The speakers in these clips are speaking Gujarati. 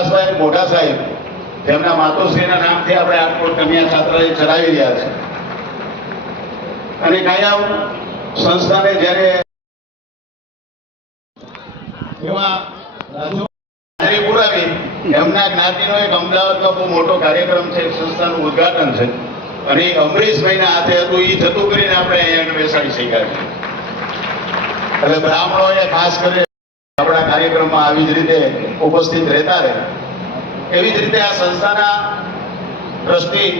પ્રકાશભાઈ મોઢા સાહેબ જેમના માતોશ્રીના નામથી આપણે આટકોટ કન્યા છાત્રાલય ચલાવી રહ્યા છે અને કાયમ સંસ્થાને જ્યારે એવા રાજુ પુરાવી એમના જ્ઞાતિનો એક અમદાવાદનો બહુ મોટો કાર્યક્રમ છે, સંસ્થાનું ઉદ્ઘાટન છે અને અમરીશભાઈના હાથે હતું. એ જતું કરીને આપણે અહીંયા બેસાડી શક્યા છીએ. એટલે બ્રાહ્મણોએ ખાસ કરી આપણા કાર્યક્રમમાં આવી જ રીતે ઉપસ્થિત રહેતા રહે. એવી જ રીતે આ સંસ્થાના ટ્રસ્ટી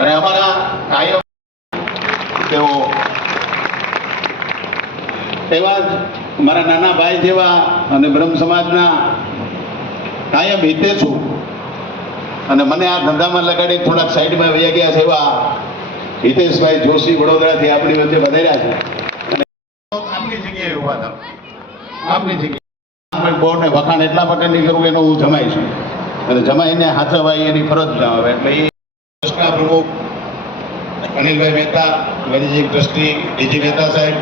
અને અમારા કાયમ તેઓ એવા જ મારા નાના ભાઈ જેવા અને બ્રહ્મ સમાજના કાયમ હિતે છું અને મને આ ધંધામાં લગાડી થોડાક સાઈડમાં વહી ગયા છે એવા હિતેશભાઈ જોશી વડોદરાથી આપણી વચ્ચે વધાર્યા છે. આપની જગ્યાએ ઉભા થાવ, આપની જગ્યાએ બોર્ડને વખાણ એટલા માટે નહીં કરવું એનો હું જમાઈ છું અને જમાઈને હાચવાય એની ફરજ ના આવે. એટલે એ ટ્રસ્ટના પ્રમુખ Anilbhai Mehta, managing trustee DG Mehta saheb,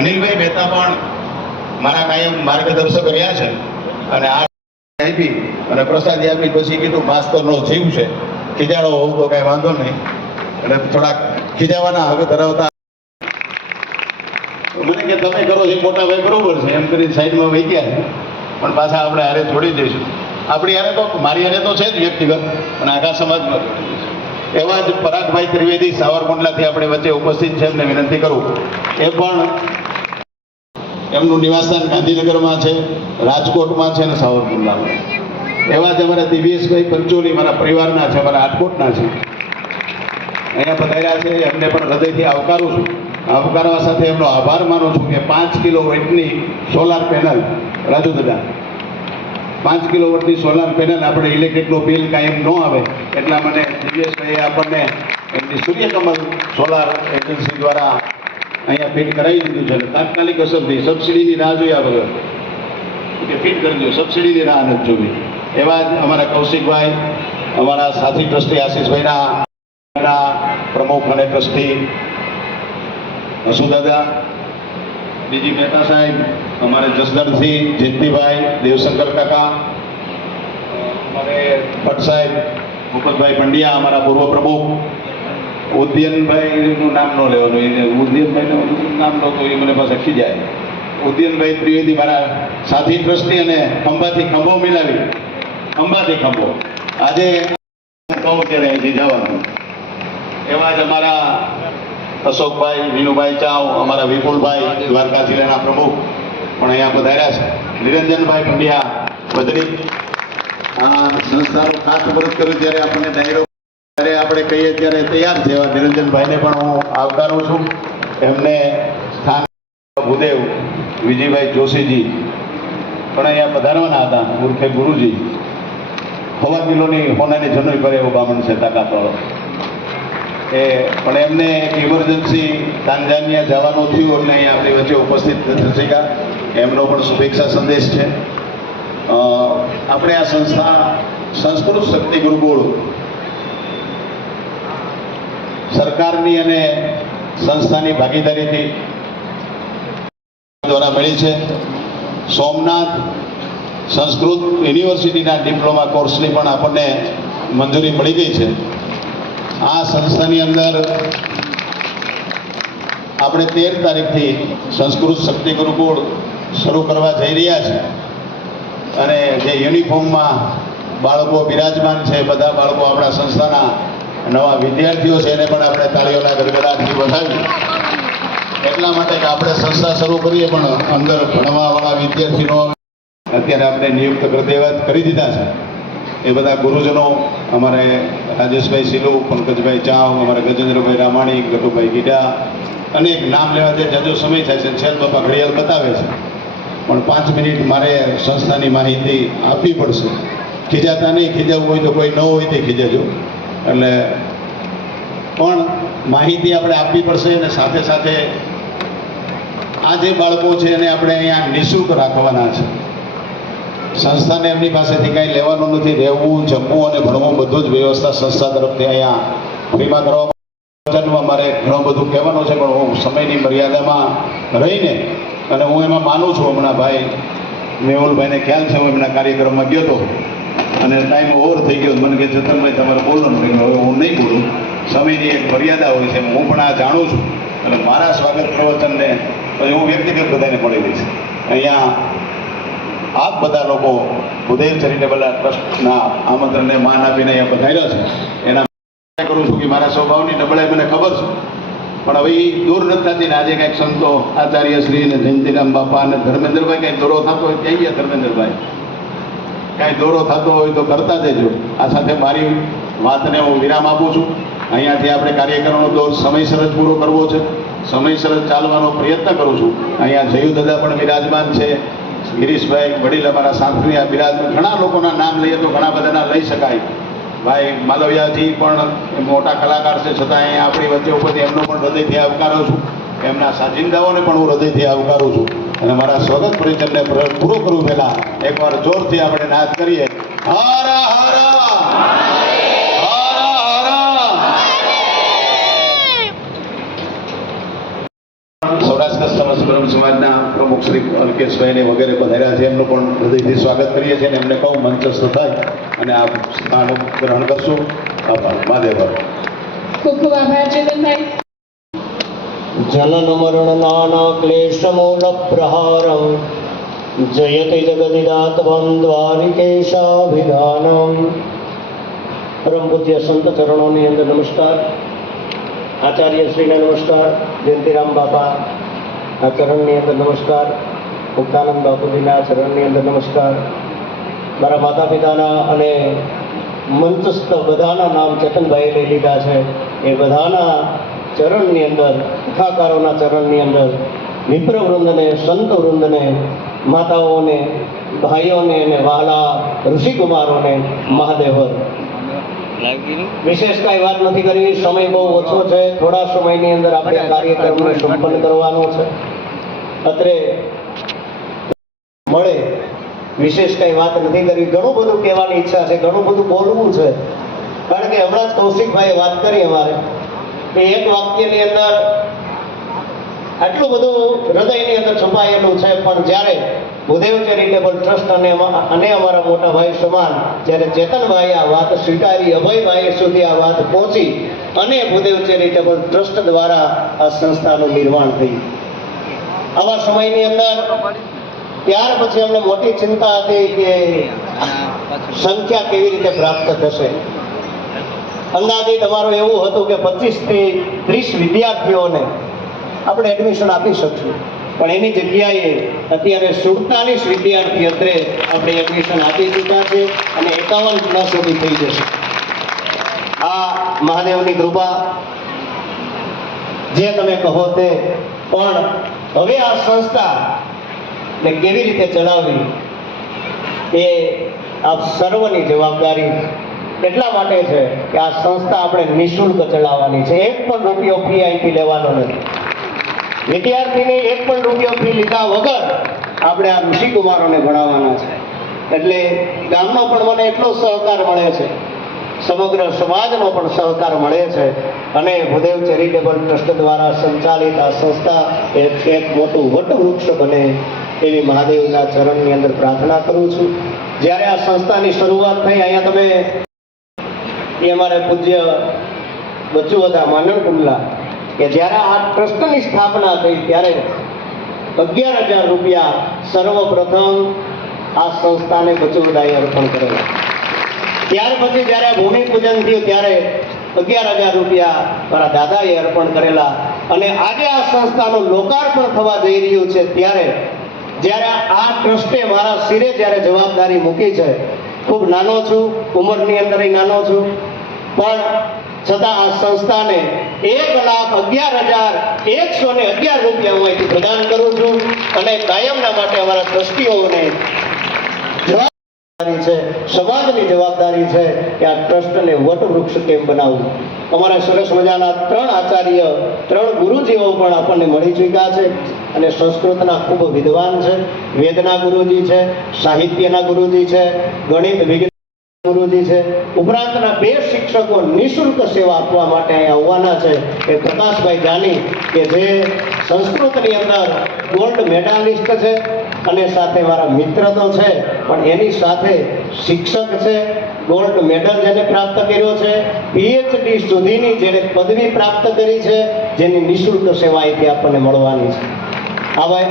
Anilbhai Mehta પણ મારા કાયમ માર્ગદર્શક રહ્યા છે અને આ આપી અને પ્રસાદી આપી પછી કીધું માસ્તરનો જીવ છે, ખીજાડો હોવ તો કઈ વાંધો નહીં. એટલે થોડાક ખીજાવાના હવે ધરાવતા મને કે તમે કરો છો મોટા ભાઈ બરોબર છે એમ કરી સાઈડમાં વહી ગયા છે, પણ પાછા આપણે હારે છોડી દઈશું. આપણી હારે તો મારી હારે તો છે જ વ્યક્તિગત અને આખા સમાજમાં છોડી દઈશું. એવા જ પરાગભાઈ ત્રિવેદી સાવરકુંડલાથી આપણે વચ્ચે ઉપસ્થિત છે, એમને વિનંતી કરું. એ પણ એમનું નિવાસસ્થાન ગાંધીનગરમાં છે, રાજકોટમાં છે અને સાવરકુંડલામાં. એવા જ અમારા દિવ્યેશભાઈ પંચોલી મારા પરિવારના છે, અમારા રાજકોટના છે, અહીંયા પધાર્યા છે. એમને પણ હૃદયથી આવકારું છું. આવકારવા સાથે એમનો આભાર માનું છું કે 5 કિલો વોટની સોલાર પેનલ, રાજુ દાદા 5 કિલો વોટની સોલાર પેનલ આપણે ઇલેક્ટ્રિકનું બિલ કાયમ ન આવે એટલા મને દિવ્યેશભાઈએ આપણને એમની સૂર્યકમલ સોલાર એજન્સી દ્વારા અહીંયા ફિટ કરાવી દીધું છે. તાત્કાલિક અસરથી સબસિડીની રાહ જોયા વગર કે ફિટ કરજો, સબસિડીની રાહ નથી જોવી. એવા જ અમારા કૌશિકભાઈ, અમારા સાથી ટ્રસ્ટી આશીષભાઈના પ્રમુખ અને ટ્રસ્ટી હસુદાદા, ડીજી મહેતા સાહેબ, અમારે જસદણથી જયંતિભાઈ, દેવશંકર કાકા, અમારે ભટ્ટ સાહેબ, ભૂપતભાઈ પંડ્યા અમારા પૂર્વ પ્રમુખ, ઉદયનભાઈનું નામ ન લેવાનું, ઉદયનભાઈનું નામ લો તો એ મને પાસે ખીજાય. ઉદયનભાઈ ત્રિવેદી મારા સાથી ટ્રસ્ટી અને ખંભાથી ખંભો મિલાવી, ખંભાથી ખંભો આજે કહું ત્યારે અહીંથી જવાનું. એવા જ અમારા અશોકભાઈ, વિનુભાઈ ચાવ, અમારા વિપુલભાઈ દ્વારકા જિલ્લાના પ્રમુખ પણ અહીંયા પધાર્યા છે. નિરંજનભાઈ પંડ્યા બદરી આ સંસ્થાનો ખાસ મદદ કર્યું ત્યારે આપણને ડાયરો ત્યારે આપણે કહીએ ત્યારે તૈયાર છે. એવા નિરંજનભાઈને પણ હું આવકારું છું. એમને સ્થાન ભૂદેવ વિજયભાઈ જોશીજી પણ અહીંયા પધારવાના હતા, ઉર્ફે ગુરુજી. 1 કિલોની હોનાની જનોઈ કરે એવો બામણ છે, તાકાતવાળો. એ પણ એમને એક ઇમરજન્સી તાંજાનિયા જવાનું થયું એટલે અહીંયા આપણી વચ્ચે ઉપસ્થિત નથી શક્યા. એમનો પણ શુભેચ્છા સંદેશ છે. આપણે આ સંસ્થા સંસ્કૃત શક્તિ ગુરુકુળ સરકારની અને સંસ્થાની ભાગીદારીથી દ્વારા મળી છે. સોમનાથ સંસ્કૃત યુનિવર્સિટીના ડિપ્લોમા કોર્સની પણ આપણને મંજૂરી મળી ગઈ છે. આ સંસ્થાની અંદર આપણે 13 તારીખથી સંસ્કૃત શક્તિ ગુરુકુળ શરૂ કરવા જઈ રહ્યા છે અને જે યુનિફોર્મમાં બાળકો બિરાજમાન છે, બધા બાળકો આપણા સંસ્થાના નવા વિદ્યાર્થીઓ છે, એને પણ આપણે તાળીઓના ગડગડાટથી વધાવી. એટલા માટે કે આપણે સંસ્થા શરૂ કરીએ પણ અંદર ભણવાવાળા વિદ્યાર્થીઓ અત્યારે આપણે નિયુક્ત કરી દીધા છે. એ બધા ગુરુજનો અમારે રાજેશભાઈ સિલુ, પંકજભાઈ ચાવ, અમારે ગજેન્દ્રભાઈ રામાણી, ગટુભાઈ ગીડા, અનેક નામ લેવાથી જાજો સમય થાય છે. છેલ્લે બાપા ઘડિયાળ બતાવે છે પણ 5 મિનિટ મારે સંસ્થાની માહિતી આપવી પડશે. ખીજાતા નહીં, ખીજાવવું હોય તો કોઈ ન હોય તે ખીજાજો. એટલે પણ માહિતી આપણે આપવી પડશે અને સાથે સાથે આ જે બાળકો છે એને આપણે અહીંયા નિઃશુલ્ક રાખવાના છે. સંસ્થાને એમની પાસેથી કાંઈ લેવાનું નથી. રહેવું, જમવું અને ભણવું બધું જ વ્યવસ્થા સંસ્થા તરફથી અહીંયા ફ્રીમાં કરવામાં. મારે ઘણું બધું કહેવાનું છે પણ હું સમયની મર્યાદામાં રહીને અને હું એમાં માનું છું હમણાં ભાઈ મેહુલભાઈને ખ્યાલ છે, હું એમના કાર્યક્રમમાં ગયો હતો અને ટાઈમ ઓવર થઈ ગયો. મને કે જતનભાઈ તમારે બોલવાનું, મેં કીધું હવે હું નહીં બોલું, સમયની એક મર્યાદા હોય છે, હું પણ આ જાણું છું. અને મારા સ્વાગત પ્રવચનને પછી હું વ્યક્તિગત બધાને મળી દઈશ. અહીંયા આપ બધા લોકો ભૂદેવ ચેરિટેબલ ટ્રસ્ટના આમંત્રણને માન આપીને અહીંયા પધાર્યા છે. એના કરું છું કે મારા સ્વભાવની નબળાઈ મને ખબર છે, પણ હવે એ દૂર નથી થતી ને. આજે કંઈક સંતો આચાર્ય શ્રી ને જયંતિરામ બાપા અને ધર્મેન્દ્રભાઈ કંઈક દોરો થતો હોય ક્યાં ગયા ધર્મેન્દ્રભાઈ, કાંઈ દોરો થતો હોય તો કરતા જજો. આ સાથે મારી વાતને હું વિરામ આપું છું. અહીંયાથી આપણે કાર્યક્રમનો દોર સમયસર જ પૂરો કરવો છે, સમયસર જ ચાલવાનો પ્રયત્ન કરું છું. અહીંયા જયુ દાદા પણ બિરાજમાન છે, ગિરીશભાઈ વડીલ અમારા સાંથણી આ બિરાજમાન. ઘણા લોકોના નામ લઈએ તો ઘણા બધાના લઈ શકાય. ભાઈ માલવિયાજી પણ મોટા કલાકાર છે, છતાં અહીંયા આપણી વચ્ચે ઉપરથી એમનો પણ હૃદયથી આવકારું છું. એમના સાજિંદાઓને પણ હું હૃદયથી આવકારું છું. અને મારા સ્વાગત પરિચયને પૂરો કરવું પહેલા એકવાર જોરથી આપણે નાદ કરીએ. હર હર સૌરાષ્ટ્ર સમસ્ત બ્રહ્મ સમાજના પ્રમુખ શ્રી અલ્કેશભાઈને વગેરે પધાર્યા છે, એમનું પણ હૃદયથી સ્વાગત કરીએ છીએ અને એમને કહું મંચસ્થ થાય અને આ સ્થાન ગ્રહણ કરશું. આભાર. મહાદેવ. ખૂબ ખૂબ આભાર ચેતનભાઈ. જનન મરણ નાના ક્લેશ મૂલ પ્રહારમ જયતે જગદિદાત્વં દ્વારિકેશાભિધાનમ. પરમ પૂજ્ય સંત ચરણોની અંદર નમસ્કાર, આચાર્ય શ્રીને નમસ્કાર, જયંતિરામ બાપા આ ચરણની અંદર નમસ્કાર, મુક્તાનંદ બાપુજીના ચરણની અંદર નમસ્કાર, મારા માતા પિતાના અને મંચસ્થ બધાના નામ ચેતનભાઈએ લઈ લીધા છે. એ બધાના ચરણની અંદર, કથાકારોના ચરણની અંદર મિત્ર વૃંદને, સંત વૃંદને, માતાઓને, ભાઈઓને અને વહાલા ઋષિકુમારોને મહાદેવર. વિશેષ કાંઈ વાત નથી કરવી, સમય બહુ ઓછો છે. થોડા સમયની અંદર આપણે કાર્યક્રમને સંપન્ન કરવાનો છે. અત્રે મળે વિશેષ કાંઈ વાત નથી કરવી. ઘણું બધું કહેવાની ઈચ્છા છે, ઘણું બધું બોલવું છે. કારણ કે હમણાં જ કૌશિકભાઈએ વાત કરી અમારે કે એક વાક્યની અંદર આટલું બધું હૃદયની અંદર છુપાયેલું છે, પણ જ્યારે ભૂદેવ ચેરિટેબલ ટ્રસ્ટ અને અમારા મોટા ભાઈ સમાન જ્યારે ચેતનભાઈ આ વાત સ્વીકારી, અભયભાઈ સુધી આ વાત પહોંચી અને ભૂદેવ ચેરિટેબલ ટ્રસ્ટ દ્વારા આ સંસ્થાનું નિર્માણ થયું. આવા સમયની અંદર ત્યાર પછી અમને મોટી ચિંતા હતી કે સંખ્યા કેવી રીતે પ્રાપ્ત થશે. અંદાજિત અમારું એવું હતું કે 25 થી 30 વિદ્યાર્થીઓને આપણે એડમિશન આપી શકશું, પણ એની જગ્યાએ અત્યારે 47 વિદ્યાર્થી અત્રે આપણે એડમિશન આપી ચૂક્યા છે અને 51 પ્લસ સુધી થઈ જશે. આ મહાદેવની કૃપા, જે તમે કહો તે. પણ હવે આ સંસ્થાને કેવી રીતે ચલાવવી એ આપ સર્વની જવાબદારી એટલા માટે છે કે આ સંસ્થા આપણે નિઃશુલ્ક ચલાવવાની છે. એક પણ રૂપિયો ફી અહીંથી લેવાનો નથી. વિદ્યાર્થીને એક પણ રૂપિયો ફી લીધા વગર આપણે આ ઋષિકુમારોને ભણાવવાના છે. એટલે ગામનો પણ મને એટલો સહકાર મળે છે, સમગ્ર સમાજનો પણ સહકાર મળે છે અને ભૂદેવ ચેરિટેબલ ટ્રસ્ટ દ્વારા સંચાલિત આ સંસ્થા એક મોટું વટવૃક્ષ બને એવી મહાદેવના ચરણની અંદર પ્રાર્થના કરું છું. જ્યારે આ સંસ્થાની શરૂઆત થઈ, અહીંયા તમે એ અમારે પૂજ્ય બચ્ચુ હતા માનણ કુંડલા કે જ્યારે આ ટ્રસ્ટની સ્થાપના થઈ ત્યારે 11,000 રૂપિયા સર્વપ્રથમ આ સંસ્થાને બચુદાએ અર્પણ કરેલા. ત્યાર પછી જ્યારે ભૂમિપૂજન થયું ત્યારે 11,000 રૂપિયા મારા દાદાએ અર્પણ કરેલા. અને આજે આ સંસ્થાનું લોકાર્પણ થવા જઈ રહ્યું છે ત્યારે જ્યારે આ ટ્રસ્ટે મારા શિરે જ્યારે જવાબદારી મૂકી છે, ખૂબ નાનો છું, ઉંમરની અંદર નાનો છું, પણ છતાં આ સંસ્થાને 1,11,111 રૂપિયા હું અહીંથી પ્રદાન કરું છું. અને કાયમના માટે અમારા ટ્રસ્ટીઓને જવાબદારી છે, સમાજની જવાબદારી છે કે આ ટ્રસ્ટને વટવૃક્ષ કેમ બનાવવું. અમારા સરસ મજાના 3 આચાર્ય, 3 ગુરુજીઓ પણ આપણને મળી ચૂક્યા છે અને સંસ્કૃતના ખૂબ વિદ્વાન છે. વેદના ગુરુજી છે, સાહિત્યના ગુરુજી છે, ગણિત વિજ્ઞાન ગુરુજી છે. ઉપરાંતના 2 શિક્ષકો નિઃશુલ્ક સેવા આપવા માટે અહીંયા આવવાના છે. એ પ્રકાશભાઈ જાની કે જે સંસ્કૃતની અંદર ગોલ્ડ મેડાલિસ્ટ છે અને સાથે મારા મિત્ર તો છે, પણ એની સાથે શિક્ષક છે, ગોલ્ડ મેડલ જેને પ્રાપ્ત કર્યો છે, PhD સુધીની જેને પદવી પ્રાપ્ત કરી છે, જેની નિઃશુલ્ક સેવા અહીંથી આપણને મળવાની છે.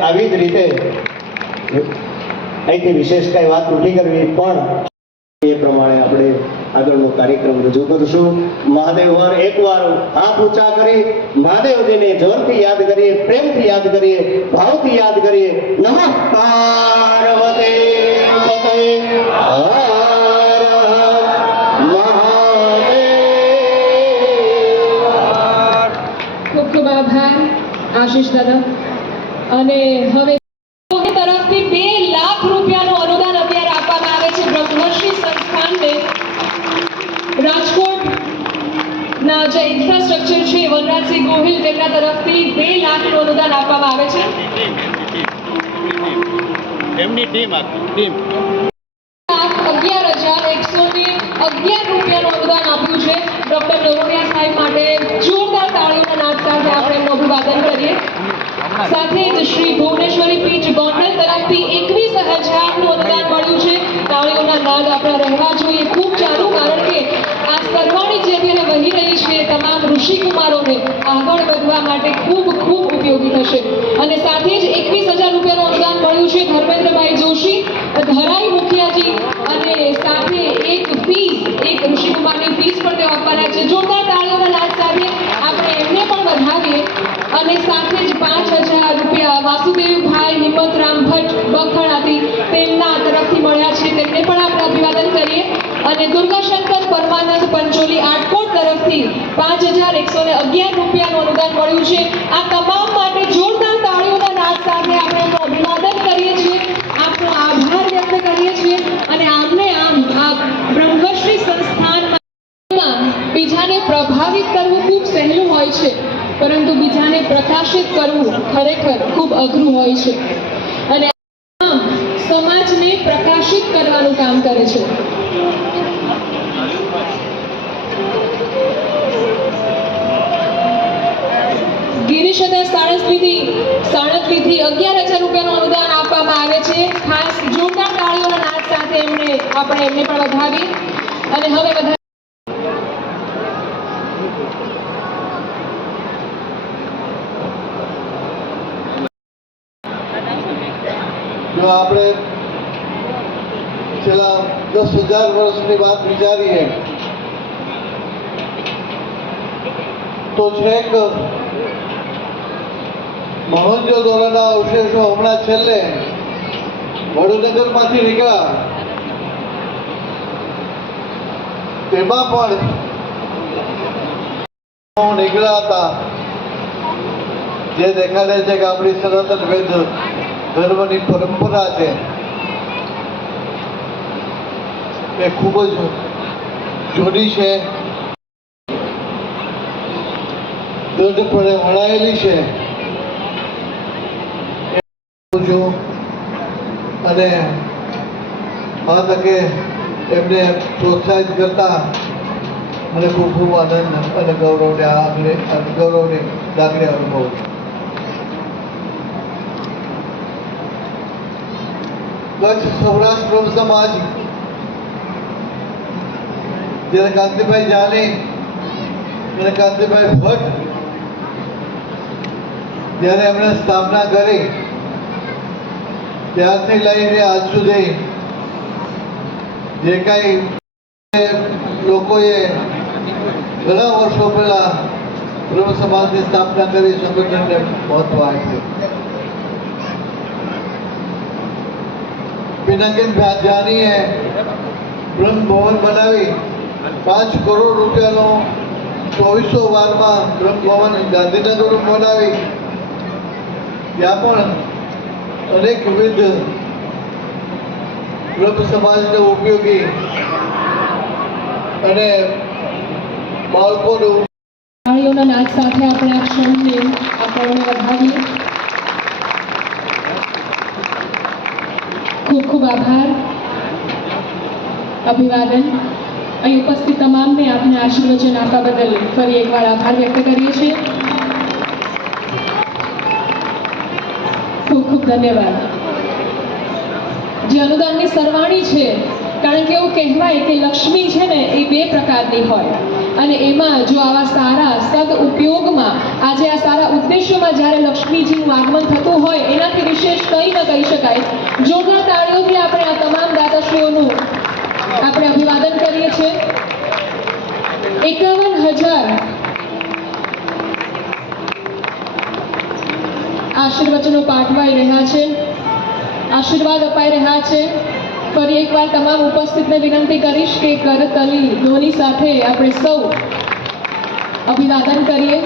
આવી જ રીતે અહીંથી વિશેષ કાંઈ વાત નથી કરવી, પણ એ પ્રમાણે આપણે આગળનો કાર્યક્રમ રજૂ કરશું. મહાદેવ હર એકવાર હાથ ઊંચા કરી મહાદેવજીને જોરથી યાદ કરીએ, પ્રેમથી યાદ કરીએ, ભાવથી યાદ કરીએ. નમઃ પાર્વતી પતય હર હર મહાદેવ. ખૂબ ખૂબ આભાર આશીષ દાદા. અને હવે તરફથી 2 લાખ રૂપિયાનું અનુદાન અત્યારે આપવામાં આવે છે બ્રહ્મર્ષિ સંસ્થાનને. રાજકોટના જે ઇન્ફ્રાસ્ટ્રક્ચર છે વનરાજસિંહ ગોહિલ તેમના તરફથી 2 લાખનું અનુદાન આપવામાં આવે છે. એમની ટીમ 11,111 રૂપિયાનું અનુદાન આપ્યું છે. ડોક્ટર નરોડિયા સાહેબ માટે જોરદાર તાળીઓના નાદ સાથે આપણે એમનું અભિવાદન કરીએ. સાથે જ શ્રી ભુવનેશ્વરી પીઠ ગોંડલ તરફથી 21,000નું અનુદાન મળ્યું છે. તાળીઓના નાદ આપણા રહેવા જોઈએ ખૂબ ચાલુ, કારણ કે આ સરવાણી જે અત્યારે વહી રહી છે તમામ ઋષિકુમારોને આગળ વધવા માટે ખૂબ ખૂબ ઉપયોગી થશે. અને સાથે જ 21,000 રૂપિયાનું અનુદાન મળ્યું છે ધર્મેન્દ્રભાઈ જોશી, ધરાઈ મુખિયાજી, અને સાથે એક ઋષિકુમારની ફીસ પણ તેઓ આપવાના છે. જોરદાર તાળીઓના નાદ સાથે આપણે એમને પણ વધાવીએ. અને સાથે જ 5,000 રૂપિયા વાસુદેવભાઈ હિંમતરામ ભટ્ટ બખણાથી તેમના તરફથી મળ્યા છે, તેમને પણ આપણે અભિવાદન કરીએ. અને દુર્ગાશંકર પરમાનંદ પંચોલી આટકોટ તરફથી 5,111 રૂપિયાનું અનુદાન મળ્યું છે. આ તમામ માટે જોરદાર તાળીઓના નાદ સાથે આપણે એમનું અભિવાદન કરીએ છીએ, આપનો આભાર વ્યક્ત કરીએ છીએ. અને આમને આમ આ બ્રહ્મર્ષિ સંસ્થાનમાં બીજાને પ્રભાવિત કરવું ખૂબ સહેલું હોય છે, પરંતુ બીજાને પ્રકાશિત કરવું ખરેખર ખૂબ અઘરું હોય છે. અને આમ સમાજને પ્રકાશિત કરવાનું કામ કરે છે. ગિરીશદર સાણસવીથી 11,000 રૂપિયાનું અનુદાન આપવામાં આવે છે. ખાસ જોરદાર તાળીઓના નાદ સાથે આપણે એમને પણ વધાવી. અને હવે બધા જો આપણે છેલ્લા 10,000 વર્ષની વાત વિચારીએ તો છેક મોહનજોદડોના અવશેષો હમણાં છેલ્લે વડનગરમાંથી નીકળ્યા, તેમાં પણ નીકળ્યા હતા, જે દેખાડે છે કે આપણી સનાતન વેદ ધર્મની પરંપરા છે એ ખૂબ જ જૂની છે, દૃઢપણે વણાયેલી છે. અને આ તકે એમને પ્રોત્સાહિત કરતા મને ખૂબ ખૂબ આનંદ અને ગૌરવની લાગણી અનુભવું છું. કચ્છ સૌરાષ્ટ્ર બ્રહ્મ સમાજ જ્યારે કાંતિભાઈ જાની અને કાંતિભાઈ ભટ્ટ જ્યારે એમણે સ્થાપના કરી ત્યારથી લઈને આજ સુધી જે કાંઈ લોકોએ ઘણા વર્ષો પહેલા બ્રહ્મ સમાજની સ્થાપના કરી, સંગઠનને મહત્વ આપ્યું. પિનાકીન જાનીએ બ્રહ્મ ભવન બનાવી 5 કરોડ રૂપિયાનો 2412માં બ્રહ્મ ભવન ગાંધીનગર બનાવી ત્યાં પણ અનેકવિધ બ્રહ્મ સમાજને ઉપયોગી અને બાળકોનું તાળીઓના નાદ સાથે આપણે આ ક્ષણને આપણને વધાવીએ. ખૂબ ખૂબ આભાર, અભિવાદન. અહીં ઉપસ્થિત તમામને આપણે આશીર્વચન આપવા બદલ ફરી એકવાર આભાર વ્યક્ત કરીએ છીએ. ખૂબ ખૂબ ધન્યવાદ. જે અનુદાનની સરવાણી છે, કારણ કે એવું કહેવાય કે લક્ષ્મી છે ને એ બે પ્રકારની હોય અને એમાં જો આવા સારા સદ ઉપયોગમાં આજે આ સારા ઉદ્દેશ્યોમાં જ્યારે લક્ષ્મીજીનું આગમન થતું હોય એનાથી વિશેષ કંઈ ન કહી શકાય. જોરદાર તાળીઓથી આપણે આ તમામ દાતાશ્રીઓનું આપણે અભિવાદન કરીએ છીએ. 51,000 આશીર્વચનો પાઠવાઈ રહ્યા છે, આશીર્વાદ અપાઈ રહ્યા છે. ફરી એકવાર તમામ ઉપસ્થિતને વિનંતી કરીશ કે કરતલી ધ્વનિ સાથે આપણે સૌ અભિવાદન કરીએ.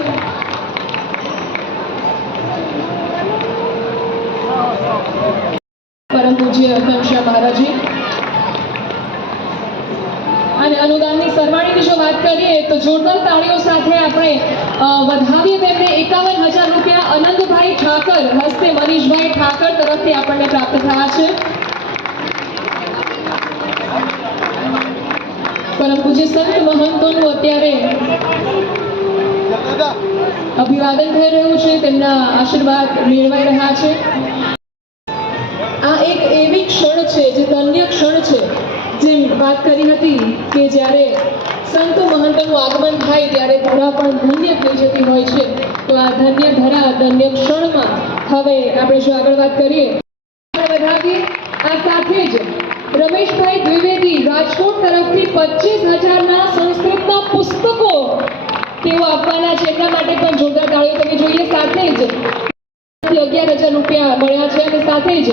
પરમ પૂજ્ય ઘનશ્યામ મહારાજજી. અને અનુદાનની સરવાણીની જો વાત કરીએ તો જોરદાર તાળીઓ સાથે આપણે વધાવીએ તેમને. 51,000 રૂપિયા આનંદભાઈ ઠાકર હસ્તે મનીષભાઈ ઠાકર તરફથી આપણને પ્રાપ્ત થયા છે. પરમ પૂજ્ય સંત મહંતોનું અત્યારે અભિવાદન થઈ રહ્યું છે, તેમના આશીર્વાદ મેળવાઈ રહ્યા છે. આ એક એવી ક્ષણ છે જે ધન્ય ક્ષણ છે, જેમ વાત કરી હતી કે જ્યારે સંતો મહંતોનું આગમન થાય ત્યારે ધરા પણ ધન્ય થઈ જતી હોય છે. તો આ ધન્ય ધરા ધન્ય ક્ષણમાં હવે આપણે જો આગળ વાત કરીએ વધાવીએ. આ સાથે જ રમેશભાઈ દ્વિવેદી રાજકોટ તરફથી 25,000ના સંસ્કૃતના પુસ્તકો તેઓ આપવાના છે, એટલા માટે પણ જોરદાર તાળીઓ થવી જોઈએ. સાથે જ 11,000 રૂપિયા મળ્યા છે અને સાથે જ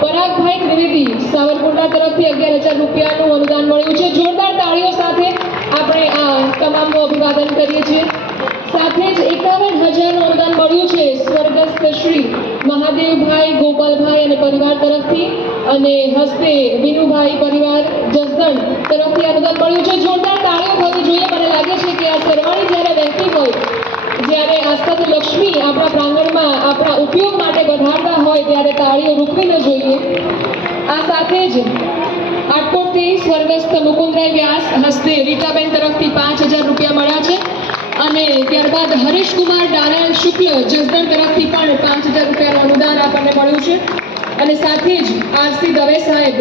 પરાગભાઈ ત્રિવેદી સાવરકુંડલા તરફથી 11,000 રૂપિયાનું અનુદાન મળ્યું છે. જોરદાર તાળીઓ સાથે આપણે આ તમામનું અભિવાદન કરીએ છીએ. સાથે જ 51,000નું અનુદાન મળ્યું છે સ્વર્ગસ્થ શ્રી મહાદેવભાઈ ગોપાલભાઈ અને પરિવાર તરફથી, અને હસ્તે વિનુભાઈ પરિવાર જસદણ તરફથી અનુદાન મળ્યું છે. જોરદાર તાળીઓ થવી જોઈએ. મને લાગે છે કે આ સરવાણી જ્યારે વહેતી હોય, જ્યારે આ સદ લક્ષ્મી આપણા પ્રાંગણમાં આપણા ઉપયોગ માટે વધારતા હોય ત્યારે તાળીઓ રૂકવી ન જોઈએ. આ સાથે જ આટકોટથી સ્વર્ગસ્થ મુકુંદરાય વ્યાસ હસ્તે રીટાબેન તરફથી 5,000 રૂપિયા મળ્યા છે અને ત્યારબાદ હરીશકુમાર ડાનાલ શુક્લ જસદણ તરફથી પણ 5,000 રૂપિયાનું અનુદાન આપણને મળ્યું છે અને સાથે જ આરસી દવે સાહેબ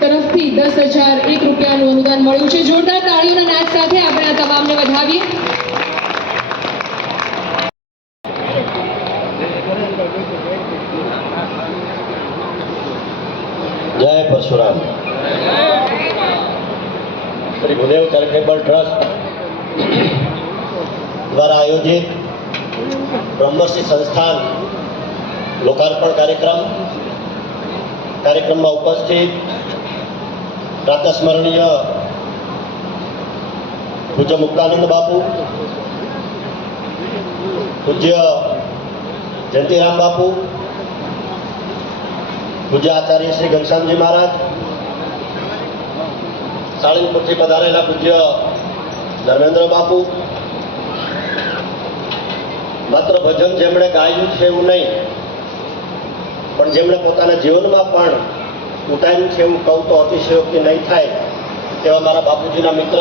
તરફથી 10,001 રૂપિયાનું અનુદાન મળ્યું છે. જોરદાર તાળીઓના નાદ સાથે આપણે આ તમામને વધાવીએ. જય પરશુરામ. શ્રી ભૂદેવ ચેરિટેબલ ટ્રસ્ટ દ્વારા આયોજિત બ્રહ્મર્ષિ સંસ્થાન લોકાર્પણ કાર્યક્રમમાં ઉપસ્થિત પ્રાતસ્મરણીય પૂજ્ય મુક્તાનંદ બાપુ, પૂજ્ય જયંતિરામ બાપુ, પૂજ્ય આચાર્ય શ્રી ઘનશ્યામજી મહારાજ, સાળંગપુરથી પધારેલા પૂજ્ય ધર્મેન્દ્ર બાપુ, માત્ર ભજન જેમણે ગાયું છે એવું નહીં, પણ જેમણે પોતાના જીવનમાં પણ ઉતાર્યું છે એવું કહું તો અતિશયોક્તિ નહીં થાય તેવા મારા બાપુજીના મિત્ર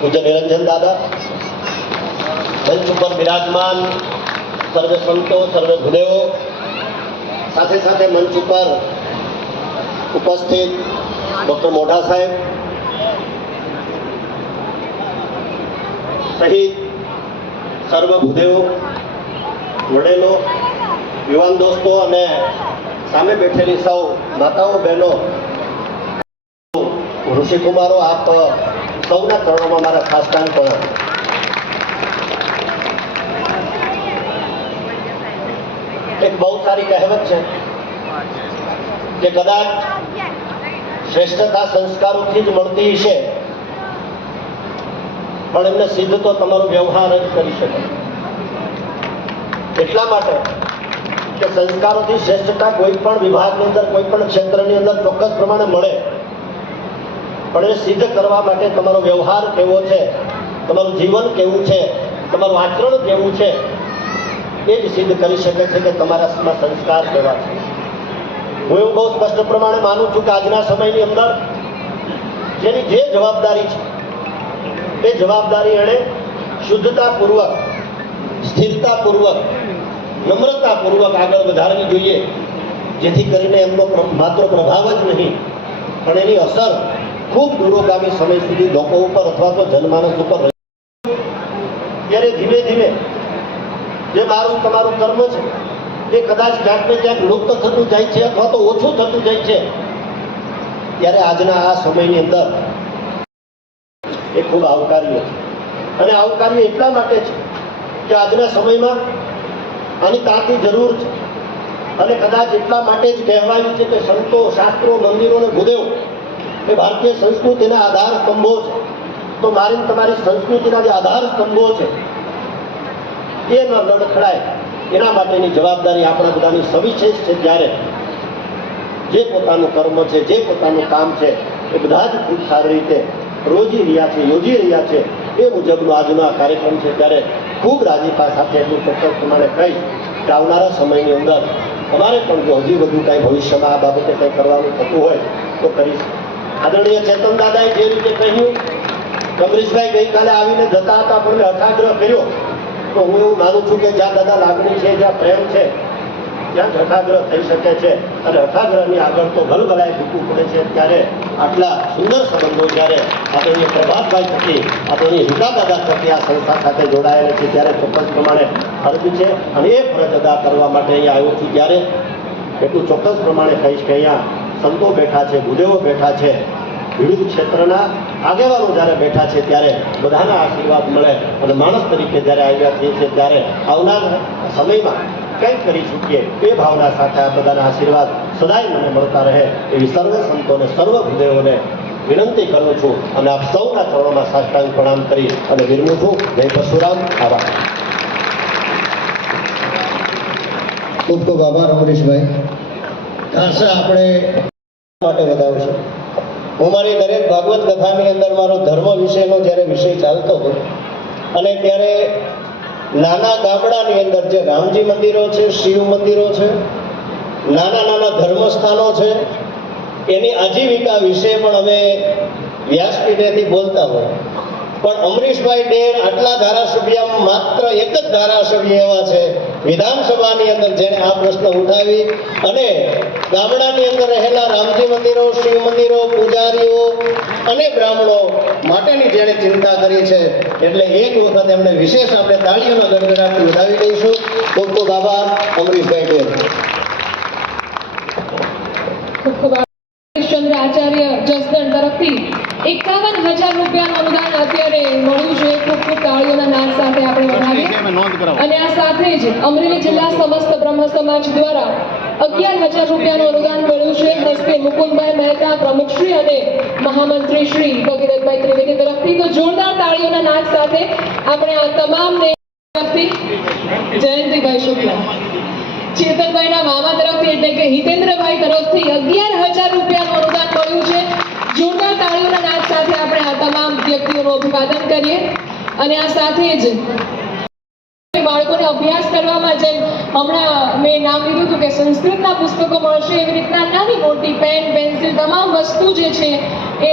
પૂજ્ય નિરંજન દાદા, મંચ ઉપર બિરાજમાન સર્વે સંતો, સર્વે ભૂદેવો, સાથે સાથે મંચ ઉપર ઉપસ્થિત ડૉક્ટર મોઢા સાહેબ સહિત સર્વ ભૂદેવો, વડેલો, યુવાન દોસ્તો અને સામે બેઠેલી સૌ માતાઓ, બહેનો, ઋષિકુમારો, આપ સૌના ચરણોમાં મારા ખાસ કામ કરો. એક બહુ સારી કહેવત છે કે કદાચ શ્રેષ્ઠતા સંસ્કારોથી જ મળતી હશે, પણ એમને સિદ્ધ તો તમારો વ્યવહાર જ કરી શકે. એટલા માટે કે સંસ્કારોથી શ્રેષ્ઠતા કોઈ પણ વિભાગની અંદર, કોઈ પણ ક્ષેત્રની અંદર ચોક્કસ પ્રમાણે મળે, પણ એ સિદ્ધ કરવા માટે તમારો વ્યવહાર કેવો છે, તમારું જીવન કેવું છે, તમારું આચરણ કેવું છે, એ જ સિદ્ધ કરી શકે છે કે તમારામાં સંસ્કાર કેવા છે. હું એવું બહુ સ્પષ્ટ પ્રમાણે માનું છું કે આજના સમયની અંદર જેની જે જવાબદારી છે એ જવાબદારી એણે શુદ્ધતાપૂર્વક, સ્થિરતાપૂર્વક, નમ્રતાપૂર્વક આગળ વધારવી જોઈએ. જેથી કરીને એમનો માત્ર પ્રભાવ જ નહીં પણ એની અસર ખૂબ દૂરોગામી સમય સુધી લોકો ઉપર અથવા તો જનમાનસ ઉપર રહી. ત્યારે ધીમે ધીમે જે મારું તમારું કર્મ છે એ કદાચ ક્યાંક ને ક્યાંક લુપ્ત થતું જાય છે અથવા તો ઓછું થતું જાય છે. ત્યારે આજના આ સમયની અંદર એ ખૂબ આવકાર્ય છે. અને આવકાર્ય એટલા માટે છે કે આજના સમયમાં આની તાતી જરૂર છે. અને કદાચ એટલા માટે જ કહેવાયું છે કે સંતો, શાસ્ત્રો, મંદિરો અને ભૂદેવો એ ભારતીય સંસ્કૃતિના આધાર સ્તંભો છે. તો મારી તમારી સંસ્કૃતિના જે આધાર સ્તંભો છે એ ન લડખડાય એના માટેની જવાબદારી આપણા બધાની સવિશેષ છે. જ્યારે જે પોતાનું કર્મ છે, જે પોતાનું કામ છે એ બધા જ ખૂબ સારી રીતે રોજી રહ્યા છે, યોજી રહ્યા છે. એ મુજબનો આજનો આ કાર્યક્રમ છે. ત્યારે ખૂબ રાજીપા સાથે એટલું ચોક્કસ પ્રમાણે કહીશ કે આવનારા સમયની અંદર અમારે પણ જો હજી વધુ કાંઈ ભવિષ્યમાં આ બાબતે કંઈ કરવાનું થતું હોય તો કરીશ. આદરણીય ચેતન દાદાએ જે રીતે કહ્યું, અમરીશભાઈ ગઈકાલે આવીને જતા હતા પણ મેં હઠાગ્રહ કર્યો, તો હું એવું માનું છું કે જ્યાં દાદા લાગણી છે, જ્યાં પ્રેમ છે, ત્યાં જ હઠાગ્રહ થઈ શકે છે. અને હઠાગ્રહની આગળ તો ભલભલાએ ઝૂકવું પડે છે. ત્યારે આટલા સુંદર સંબંધો જ્યારે આદરણીય પ્રભાતભાઈ થકી, આદરણીય રીતા દાદા થકી આ સંસ્થા સાથે જોડાયેલા છે, ત્યારે ચોક્કસ પ્રમાણે ફરજ છે. અને એ ફરજ અદા કરવા માટે અહીંયા આવ્યો છું. ત્યારે એટલું ચોક્કસ પ્રમાણે કહીશ કે અહીંયા સંતો બેઠા છે, ભૂદેવો બેઠા છે, વિવિધ ક્ષેત્રના આગેવાનો જ્યારે બેઠા છે, ત્યારે બધાના આશીર્વાદ મળે. અને માણસ તરીકે જ્યારે આવ્યા છીએ ત્યારે આવનાર સમયમાં કંઈક કરી ચૂકીએ એ ભાવના સાથે આ બધાના આશીર્વાદ સદાય મને મળતા રહે એવી સર્વ સંતોને, સર્વ ભૂદેવોને વિનંતી કરું છું. અને આપ સૌના ચરણોમાં સાષ્ટાંગ પ્રણામ કરી અને વિરમું છું. જય પરશુરામ. આભાર. ખૂબ ખૂબ આભાર અમરીશભાઈ. ખાસ આપણે માટે વધાવશું. હું મારી દરેક ભાગવત કથાની અંદર મારો ધર્મ વિશેનો જ્યારે વિષય ચાલતો હોય અને ત્યારે નાના ગામડાની અંદર જે રામજી મંદિરો છે, શિવ મંદિરો છે, નાના નાના ધર્મસ્થાનો છે, એની આજીવિકા વિશે પણ અમે વ્યાસપીઠેથી બોલતા હોય. પણ અમરીશભાઈ ડેર આટલા ધારાસભ્યમાં માત્ર એક જ ધારાસભ્ય એવા છે વિધાનસભાની અંદર જેણે આ પ્રશ્ન ઉઠાવી અને ગામડાની અંદર રહેલા રામજી મંદિરો, શિવ મંદિરો, પૂજારીઓ અને બ્રાહ્મણો માટેની જેણે ચિંતા કરી છે. એટલે એક વખત એમને વિશેષ આપણે તાળીઓના ગડગડાટથી વધાવી દઈશું. ખૂબ ખૂબ આભાર અમરીશભાઈ ડેર. ખૂબ ખૂબ હરીશચંદ્ર આચાર્ય જસદણ તરફથી 51,000 રૂપિયાનું અનુદાન અત્યારે મળ્યું છે. ખૂબ ખૂબ તાળીઓના નાદ સાથે આપણે વધાવીએ. અને આ સાથે જ અમરેલી જિલ્લા સમસ્ત બ્રહ્મ સમાજ દ્વારા 11,000 રૂપિયાનું અનુદાન મળ્યું છે. હસ્તે મુકુંદભાઈ મહેતા પ્રમુખશ્રી અને મહામંત્રી શ્રી ભગીરથભાઈ ત્રિવેદી તરફથી. તો જોરદાર તાળીઓના નાદ સાથે આપણે આ તમામને તરફથી જયંતિભાઈ શુક્લા, ચેતનભાઈના મામા તરફથી એટલે કે હિતેન્દ્રભાઈ તરફથી 11,000 રૂપિયાનું અનુદાન મળ્યું છે. જોરદાર તાળીઓના નાદ સાથે આપણે આ તમામ વ્યક્તિઓનું અભિવાદન કરીએ. અને આ સાથે જ બાળકોને અભ્યાસ કરવામાં જેમ હમણાં મેં નામ લીધું હતું કે સંસ્કૃતના પુસ્તકો મળશે, એવી રીતના નાની મોટી પેન, પેન્સિલ તમામ વસ્તુ જે છે એ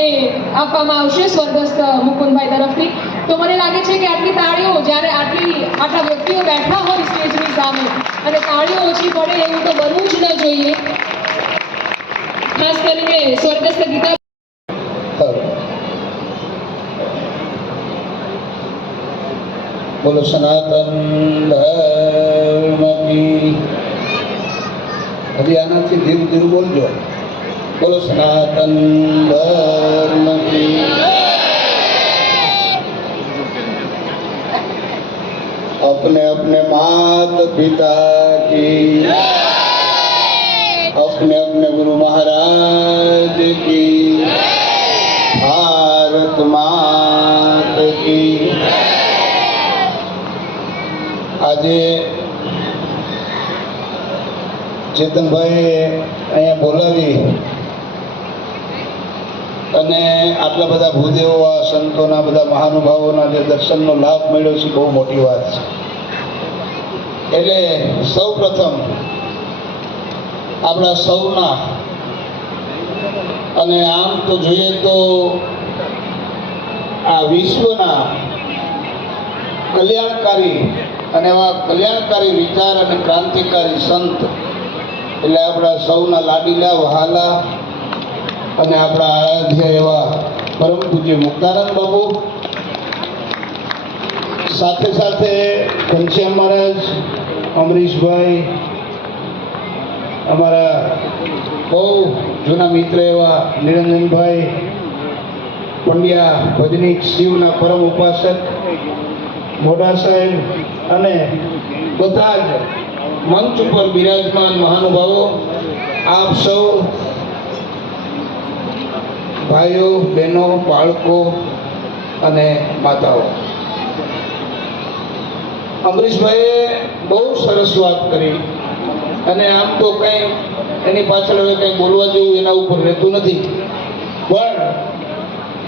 આપવામાં આવશે સ્વર્ગસ્થ મુકુંદભાઈ તરફથી. તો મને લાગે છે કે આટલી તાળીઓ જ્યારે આટલા વ્યક્તિઓ બેઠા હોય સ્ટેજની સામે અને તાળીઓ ઓછી પડે એવું તો બનવું જ ન જોઈએ. ખાસ કરીને સ્વર્ગસ્થ ગીતા બોલો સનાતન ધર્મ કી. હજી આનાથી ધીરું ધીરું બોલજો. બોલો સનાતન ધર્મ કી. अपने अपने मात पिता की, अपने अपने गुरु महाराज की, भारत मात की. આજે ચેતનભાઈએ અહીંયા બોલાવી અને આટલા બધા ભૂદેવો, આ સંતોના, બધા મહાનુભાવોના જે દર્શનનો લાભ મળ્યો છે, બહુ મોટી વાત છે. એટલે સૌ પ્રથમ આપણા સૌના અને આમ તો જોઈએ તો આ વિશ્વના કલ્યાણકારી અને એવા કલ્યાણકારી વિચાર અને ક્રાંતિકારી સંત એટલે આપણા સૌના લાડીલા વહાલા અને આપણા આરાધ્ય એવા પરમ પૂજ્ય મુક્તાનંદ બાપુ, સાથે સાથે ઘનશ્યામ મહારાજ, અમરીશભાઈ, અમારા બહુ જૂના મિત્ર એવા નિરંજનભાઈ પંડ્યા, ભજનીક શિવના પરમ ઉપાસક મોઢા સાહેબ અને બધા જ મંચ ઉપર બિરાજમાન મહાનુભાવો, આપ સૌ ભાઈઓ, બહેનો, બાળકો અને માતાઓ, અમરીશભાઈએ બહુ સરસ વાત કરી અને આમ તો કંઈ એની પાછળ હવે કંઈ બોલવા જેવું એના ઉપર રહેતું નથી, પણ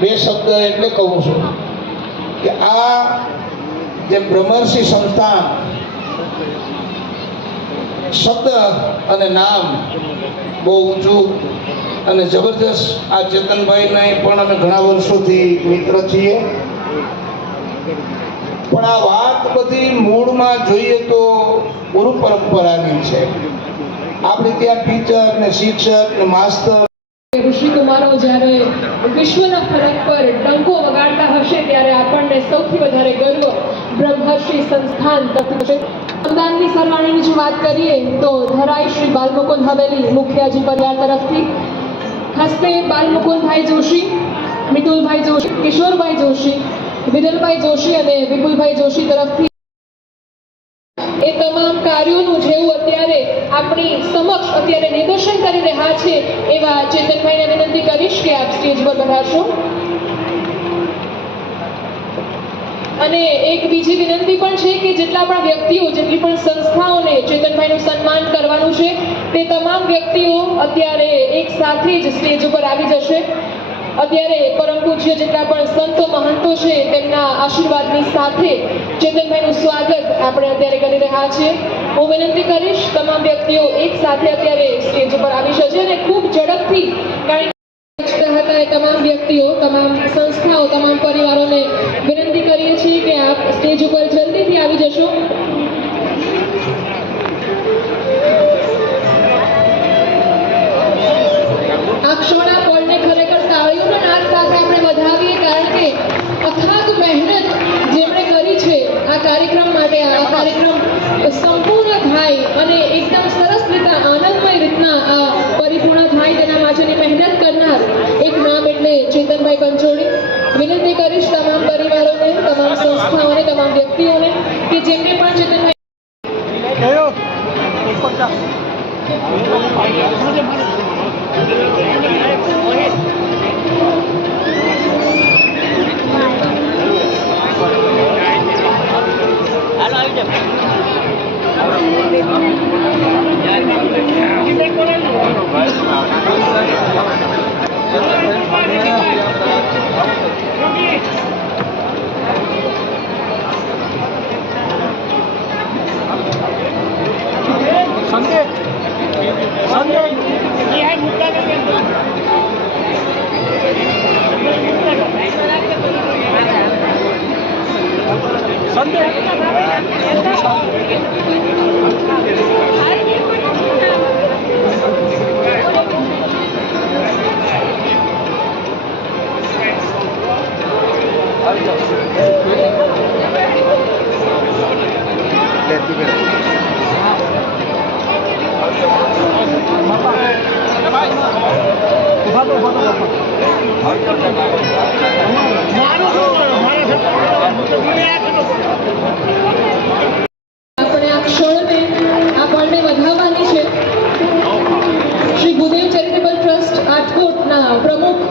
બે શબ્દ એટલે કહું છું કે આ જે બ્રહ્મર્ષિ સંસ્થાન શબ્દ અને નામ બહુ ઊંચું અને જબરજસ્ત. આ ચેતનભાઈને પણ અમે ઘણા વર્ષોથી મિત્ર છીએ, પણ આ વાત બધી મૂળમાં જોઈએ તો ગુરુ પરંપરાની છે. આપણે ત્યાં ટીચર ને શિક્ષક ને માસ્તર ઋષિકુમારો જ્યારે વિશ્વના ફલક પર ટંકો વગાડતા હશે ત્યારે આપણને સૌથી વધારે ગર્વ બ્રહ્મર્ષિ સંસ્થાન તરફ હશે. અમદાનની સરવાણીની જો વાત કરીએ તો ધરાઈ શ્રી બાલમુકુંદ હવેલી મુખિયાજી પરિવાર તરફથી હસ્તે બાલમુકુંદભાઈ જોશી, મિતુલભાઈ જોશી, કિશોરભાઈ જોશી, વિરલભાઈ જોશી અને વિપુલભાઈ જોશી તરફથી એ તમામ કાર્યોનું જેવું અત્યારે આપણી સમક્ષ અત્યારે નિદર્શન કરી રહ્યા છે એવા ચેતનભાઈને વિનંતી કરીશ કે આપ સ્ટેજ પર પધારશો. અને એક બીજી વિનંતી પણ છે કે જેટલા પણ વ્યક્તિઓ, જેટલી પણ સંસ્થાઓને ચેતનભાઈનું સન્માન કરવાનું છે તે તમામ વ્યક્તિઓ અત્યારે એક સાથે જ સ્ટેજ ઉપર આવી જશે. અત્યારે પરમ પૂજ્ય જેટલા પણ સંતો મહંતો છે તેમના આશીર્વાદની સાથે ચેતનભાઈનું સ્વાગત આપણે અત્યારે કરી રહ્યા છીએ. હું વિનંતી કરીશ તમામ વ્યક્તિઓ એક સાથે અત્યારે સ્ટેજ ઉપર આવી જશે અને ખૂબ ઝડપથી, કારણ કે હતા એ તમામ વ્યક્તિઓ, તમામ સંસ્થાઓ, તમામ પરિવારોને વિનંતી કરીએ છીએ કે આપ સ્ટેજ ઉપર જલ્દીથી આવી જશો. આ ક્ષણના પળને ખરેખર તાળીઓના નાદ સાથે આપણે વધાવીએ, કારણ કે અથાગ મહેનત જેમણે કરી છે આ કાર્યક્રમ માટે, આ કાર્યક્રમ સંપૂર્ણ થાય અને એકદમ સરસ રીતે આનંદમય રીતના આ પરિપૂર્ણ થાય તેના માટેની મહેનત કરનાર એક નામ એટલે ચેતનભાઈ પંચોળી. વિનંતી કરીશ તમામ પરિવારોને, તમામ સંસ્થાઓને, તમામ વ્યક્તિઓને કે જેમને પણ ચેતનભાઈ આપણે આ ક્ષણને, આ પળને વધાવવાની છે. શ્રી ભૂદેવ ચેરિટેબલ ટ્રસ્ટ રાજકોટના પ્રમુખ,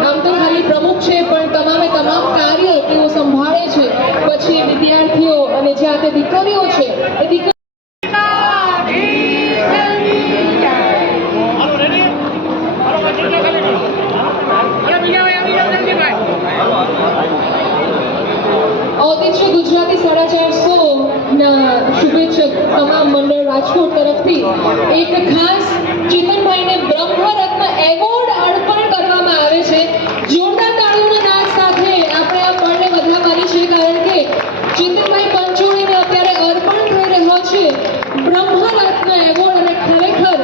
આમ તો ખાલી પ્રમુખ છે પણ તમામે તમામ કાર્ય તેઓ સંભાળે છે. પછી વિદ્યાર્થીઓ અને જ્યાં તે દીકરીઓ છે એ દીકરી ઔદિત્ય ગુજરાતી 450 ના શુભેચ્છક તમામ મંડળ રાજકોટ તરફથી એક ખાસ ચેતનભાઈને બ્રહ્મરત્ન એવોર્ડ અર્પણ કરવામાં આવે છે. જોરદાર તાળીઓના નાદ સાથે આપણે આ પળને વધાવવાની છે, કારણ કે ચેતનભાઈ પંચોળીને અત્યારે અર્પણ થઈ રહ્યો છે બ્રહ્મરત્ન એવોર્ડ. અને ખરેખર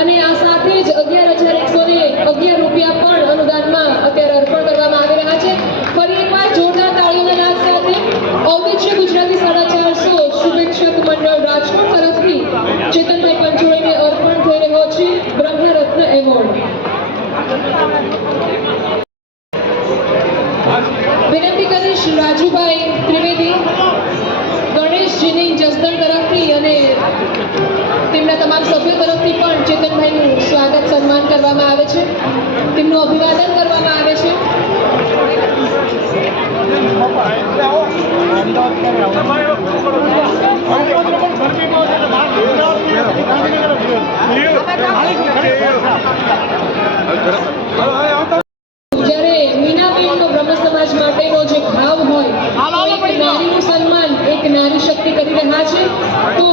અને આ સાથે જ 11,111 રૂપિયા પણ અનુદાનમાં અત્યારે અર્પણ કરવામાં આવી રહ્યા છે. ફરી એકવાર જોરદાર તાળીઓના નાદ સાથે ઔદિત્ય ગુજરાતી 450 શુભેચ્છક મંડળ રાજકોટ તરફથી ચેતનભાઈ પંચોળીને અર્પણ થઈ રહ્યો છે બ્રહ્મરત્ન એવોર્ડ. વિનંતી કરીશ રાજુભાઈ ત્રિવેદી ગણેશજીની જસદણ તરફથી અને તેમના તમામ સભ્યો તરફથી પણ ચેતનભાઈનું સ્વાગત સન્માન કરવામાં આવે છે, તેમનું અભિવાદન કરવામાં આવે છે. જ્યારે મીનાબેનનો બ્રહ્મ સમાજ માટેનો જે ભાવ હોય તો એક નારીનું સન્માન એક નારી શક્તિ કરી રહ્યા છે, તો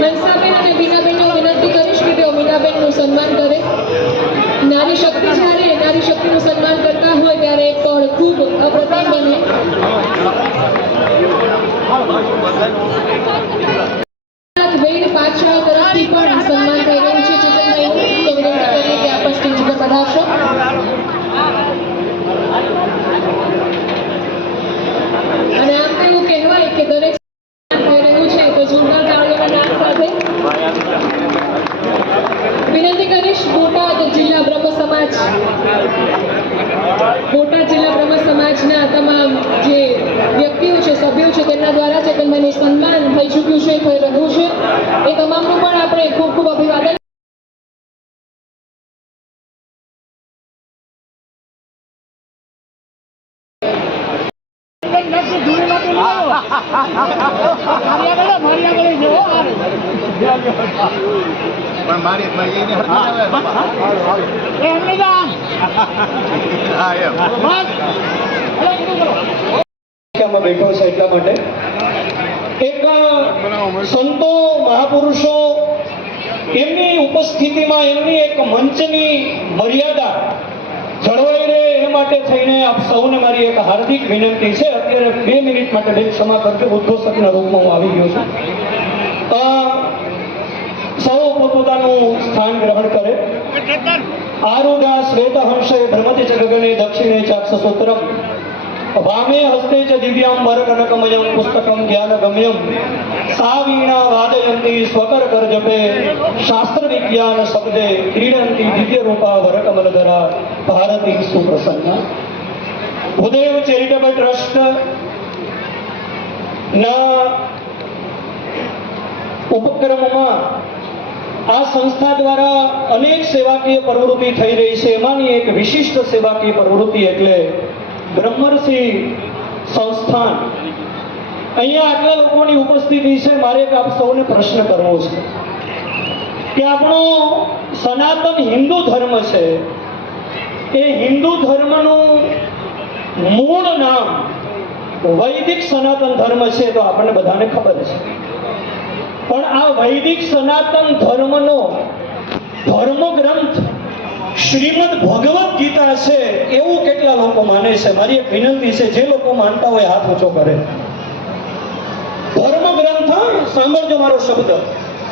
હંસાબેન અને મીનાબેનને હું વિનંતી કરીશ કે તેઓ મીનાબેનનું સન્માન કરે. નારી શક્તિ જ્યારે નારી શક્તિનું સન્માન કરતા હોય ત્યારે એક પળ ખૂબ અપ્રતિમ બને. વેડ પાછળ તરફથી પણ સન્માન થઈ રહ્યું છે ચેતનભાઈનું, તો વિનંતી કરીએ કે આપ સ્ટેજ પર પધારશો. અને આમ તો એવું કહેવાય કે દરેક થઈ રહ્યું છે તો જોરદાર તાળીઓના નાદ સાથે વિનંતી કરીશ બોટાદ જિલ્લા બ્રહ્મ સમાજના તમામ જે વ્યક્તિઓ છે, સભ્યો છે, તેમના દ્વારા ચેતનભાઈનું સન્માન થઈ ચૂક્યું છે, થઈ રહ્યું છે, એ તમામનું પણ આપણે ખૂબ ખૂબ અભિવાદન. બેઠો છે એટલા માટે એક સંતો મહાપુરુષો એમની ઉપસ્થિતિમાં એમની એક મંચની મર્યાદા જળવાઈ રહે એ માટે થઈને આપ સૌને મારી એક હાર્દિક વિનંતી છે. અત્યારે 2 મિનિટ માટે બેન ક્ષમા કરજો, ઉદ્ઘોષકના રૂપમાં હું આવી ગયો છું. સૌ પોતપોતાનું સ્થાન ગ્રહણ કરે. આરૂઢા શ્વેતહંસે ભ્રમતિ ચ ગગને દક્ષિણે ચાક્ષસોત્તરમ વામે હસ્તે ચ દિવ્યાંબરકનકમયં પુસ્તકં જ્ઞાનગમ્યં સા વીણા વાદયંતી સ્વકર કરજપે શાસ્ત્ર વિજ્ઞાન શબ્દે ક્રીડંતી દિવ્ય રૂપા વરકમલધરા ભારતી સુપ્રસન્ના. ભૂદેવ ચેરિટેબલ ટ્રસ્ટ ના ઉપક્રમમાં આ સંસ્થા દ્વારા અનેક સેવાકીય પ્રવૃત્તિ થઈ રહી છે. એમાંની એક વિશિષ્ટ સેવાકીય પ્રવૃત્તિ એટલે બ્રહ્મર્ષિ સંસ્થાન. અહીંયા આટલા લોકોની ઉપસ્થિતિ છે. મારે એક આપ સૌને પ્રશ્ન કરવો છે કે આપણો સનાતન હિન્દુ ધર્મ છે, એ હિન્દુ ધર્મનું મૂળ નામ વૈદિક સનાતન ધર્મ છે, તો આપણને બધાને ખબર છે. પણ આ વૈદિક સનાતન ધર્મનો ધર્મ ગ્રંથ શ્રીમદ ભગવદ ગીતા છે એવું કેટલા લોકો માને છે? મારી એક વિનંતી છે, જે લોકો માનતા હોય હાથ ઊંચો કરે. ધર્મ ગ્રંથ, સાંભળજો મારો શબ્દ,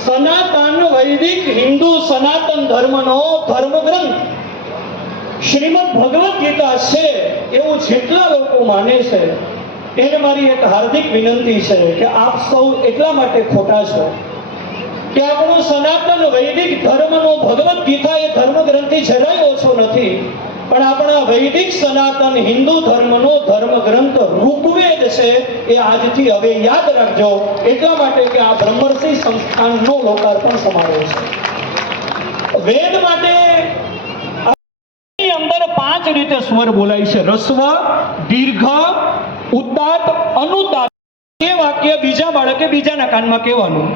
સનાતન વૈદિક હિન્દુ સનાતન ધર્મનો ધર્મ ગ્રંથ શ્રીમદ ભગવદ ગીતા છે એવું જેટલા લોકો માને છે એને મારી એક હાર્દિક વિનંતી છે કે આપ સૌ એટલા માટે ખોટા છો કે આપણો સનાતન વૈદિક ધર્મનો ભગવદ ગીતા એ ધર્મ ગ્રંથથી જરાય ઓછો નથી, પણ આપણા વૈદિક સનાતન હિન્દુ ધર્મનો ધર્મ ગ્રંથ ઋગ્વેદ છે એ આજથી હવે યાદ રાખજો. એટલા માટે કે આ બ્રહ્મર્ષિ સંસ્થાનનો લોકાર્પણ સમારોહ છે. વેદ માટે અંદર 5 રીતે સ્વર બોલાય છે: રસ્વ, દીર્ઘ, ઉદાત્ત, અનુદાત્ત. એ વાક્ય બીજા બાળકે બીજાના કાનમાં કહેવાનું.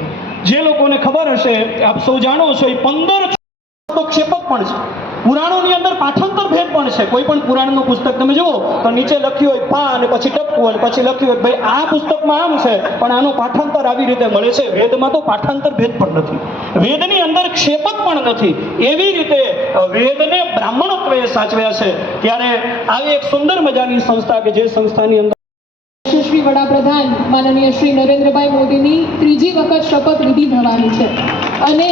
જે લોકોને ખબર હશે, આપ સૌ જાણો છો, એ 15 ક્ષેપક પણ છે. પુરાણોની અંદર પાઠાંતર ભેદ પણ છે. કોઈ પણ પુરાણનું પુસ્તક તમે જુઓ તો નીચે લખ્યું હોય પા અને પછી ટપકું અને પછી લખ્યું હોય ભાઈ આ પુસ્તકમાં આમ છે, પણ આનું પાઠાંતર આવી રીતે મળે છે. વેદમાં તો પાઠાંતર ભેદ પણ નથી, વેદની અંદર ક્ષેપક પણ નથી. એવી રીતે વેદને બ્રાહ્મણત્વએ સાચવ્યા છે. ત્યારે આવી એક સુંદર મજાની સંસ્થા કે જે સંસ્થાની અંદર શ્રી વડાપ્રધાન માનનીય શ્રી નરેન્દ્રભાઈ મોદીની 3જી વખત શપથ વિધિ થવાની છે. અને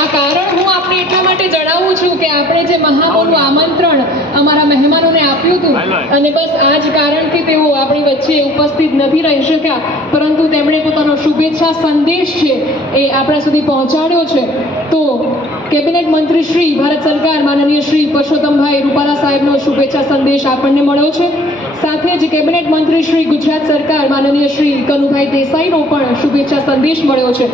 આ કારણ હું આપને એટલા માટે જણાવું છું કે આપણે જે મહાપોનું આમંત્રણ અમારા મહેમાનોને આપ્યું હતું અને બસ આ જ કારણથી તેઓ આપણી વચ્ચે ઉપસ્થિત નથી રહી શક્યા, પરંતુ તેમણે પોતાનો શુભેચ્છા સંદેશ છે એ આપણા સુધી પહોંચાડ્યો છે. તો કેબિનેટ મંત્રી શ્રી ભારત સરકાર માનનીય શ્રી પરસોત્તમભાઈ રૂપાલા સાહેબનો શુભેચ્છા સંદેશ આપણને મળ્યો છે. સાથે જ કેબિનેટ મંત્રી શ્રી ગુજરાત સરકાર માનનીય શ્રી કનુભાઈ દેસાઈનો પણ શુભેચ્છા સંદેશ મળ્યો છે.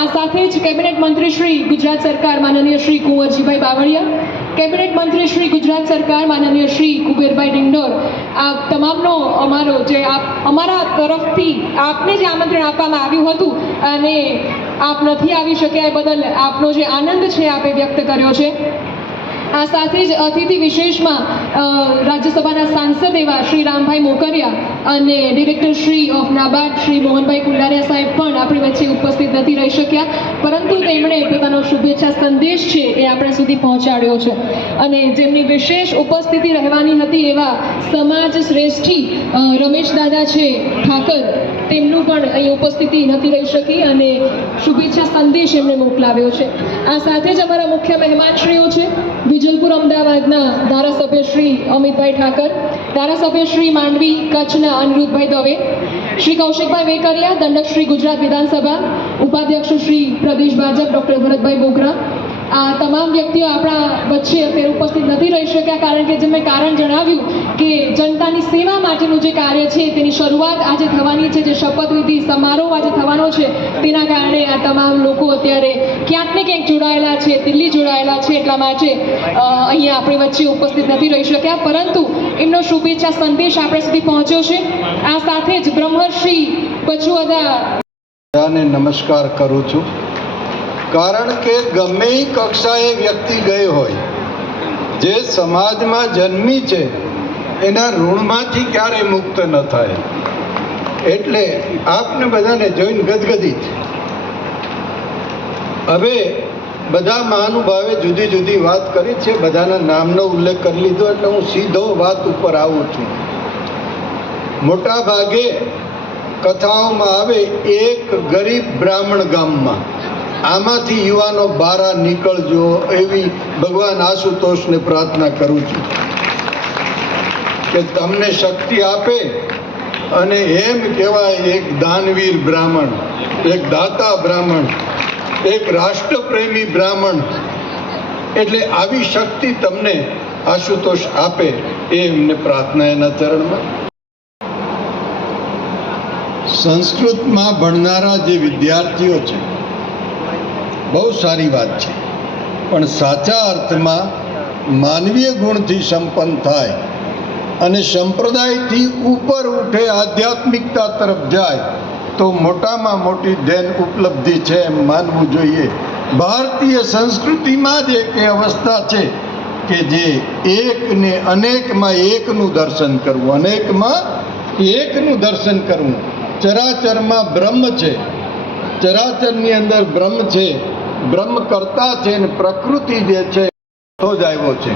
આ સાથે જ કેબિનેટ મંત્રી શ્રી ગુજરાત સરકાર માનનીય શ્રી કુંવરજીભાઈ બાવળિયા, કેબિનેટ મંત્રી શ્રી ગુજરાત સરકાર માનનીય શ્રી કુબેરભાઈ ડિંડોર, આ તમામનો અમારા તરફથી આપને જે આમંત્રણ આપવામાં આવ્યું હતું અને આપ નથી આવી શક્યા એ બદલ આપનો જે આનંદ છે આપે વ્યક્ત કર્યો છે. આ સાથે જ અતિથિ વિશેષમાં રાજ્યસભાના સાંસદ એવા શ્રી રામભાઈ મોકરિયા અને ડિરેક્ટર શ્રી ઓફ નાબાર્ડ શ્રી મોહનભાઈ કુંડારિયા સાહેબ પણ આપણી વચ્ચે ઉપસ્થિત નથી રહી શક્યા, પરંતુ તેમણે પોતાનો શુભેચ્છા સંદેશ છે એ આપણા સુધી પહોંચાડ્યો છે. અને જેમની વિશેષ ઉપસ્થિતિ રહેવાની હતી એવા સમાજ શ્રેષ્ઠી રમેશ દાદા છે ઠાકર, તેમનું પણ અહીં ઉપસ્થિતિ નથી રહી શકી અને શુભેચ્છા સંદેશ એમણે મોકલાવ્યો છે. આ સાથે જ અમારા મુખ્ય મહેમાનશ્રીઓ છે વિજલપુર અમદાવાદના ધારાસભ્ય શ્રી અમિતભાઈ ઠાકર, ધારાસભ્ય શ્રી માંડવી કચ્છના અનિરુદ્ધભાઈ દવે, શ્રી કૌશિકભાઈ વેકરિયા દંડક શ્રી ગુજરાત વિધાનસભા, ઉપાધ્યક્ષ શ્રી પ્રદેશ ભાજપ ડૉક્ટર ભરતભાઈ બોગરા. આ તમામ વ્યક્તિઓ આપણા વચ્ચે અત્યારે ઉપસ્થિત નથી રહી શક્યા કારણ કે જે મેં કારણ જણાવ્યું કે જનતાની સેવા માટેનું જે કાર્ય છે તેની શરૂઆત આજે થવાની છે, જે શપથવિધિ સમારોહ આજે થવાનો છે તેના કારણે આ તમામ લોકો અત્યારે ક્યાંક ને ક્યાંક જોડાયેલા છે, દિલ્હી જોડાયેલા છે, એટલા માટે અહીંયા આપણી વચ્ચે ઉપસ્થિત નથી રહી શક્યા, પરંતુ એમનો શુભેચ્છા સંદેશ આપણા સુધી પહોંચ્યો છે. આ સાથે જ બ્રહ્મર્ષિ પચુઅદા નમસ્કાર કરું છું. કારણ કે ગમે એ કક્ષાએ વ્યક્તિ ગઈ હોય, જે સમાજમાં જન્મી છે એના ઋણમાંથી ક્યારેય મુક્ત ન થાય. એટલે આપને બધાને જોઈને ગદગદિત. હવે બધા મહાનુભાવે જુદી જુદી વાત કરી છે, બધાના નામનો ઉલ્લેખ કરી લીધો, એટલે હું સીધો વાત ઉપર આવું છું. મોટા ભાગે કથાઓમાં આવે એક ગરીબ બ્રાહ્મણ ગામમાં, આમાંથી યુવાનો બહાર નીકળજો એવી ભગવાન આશુતોષને પ્રાર્થના કરું છું કે તમને શક્તિ આપે. અને એમ કહેવાય એક દાનવીર બ્રાહ્મણ, એક દાતા બ્રાહ્મણ, એક રાષ્ટ્રપ્રેમી બ્રાહ્મણ, એટલે આવી શક્તિ તમને આશુતોષ આપે એ એમને પ્રાર્થના એના ચરણમાં. સંસ્કૃતમાં ભણનારા જે વિદ્યાર્થીઓ છે બહુ સારી વાત છે, પણ સાચા અર્થમાં માનવીય ગુણથી સંપન્ન થાય અને સંપ્રદાયથી ઉપર ઉઠે, આધ્યાત્મિકતા તરફ જાય તો મોટામાં મોટી ધ્યાન ઉપલબ્ધિ છે એમ માનવું જોઈએ. ભારતીય સંસ્કૃતિમાં જ એક એ અવસ્થા છે કે જે એકને અનેકમાં એકનું દર્શન કરવું, અનેકમાં એકનું દર્શન કરવું. ચરાચરમાં બ્રહ્મ છે, ચરાચરની અંદર બ્રહ્મ છે, બ્રહ્મ કરતા છે, અને પ્રકૃતિ જે છે તો જ આવ્યો છે.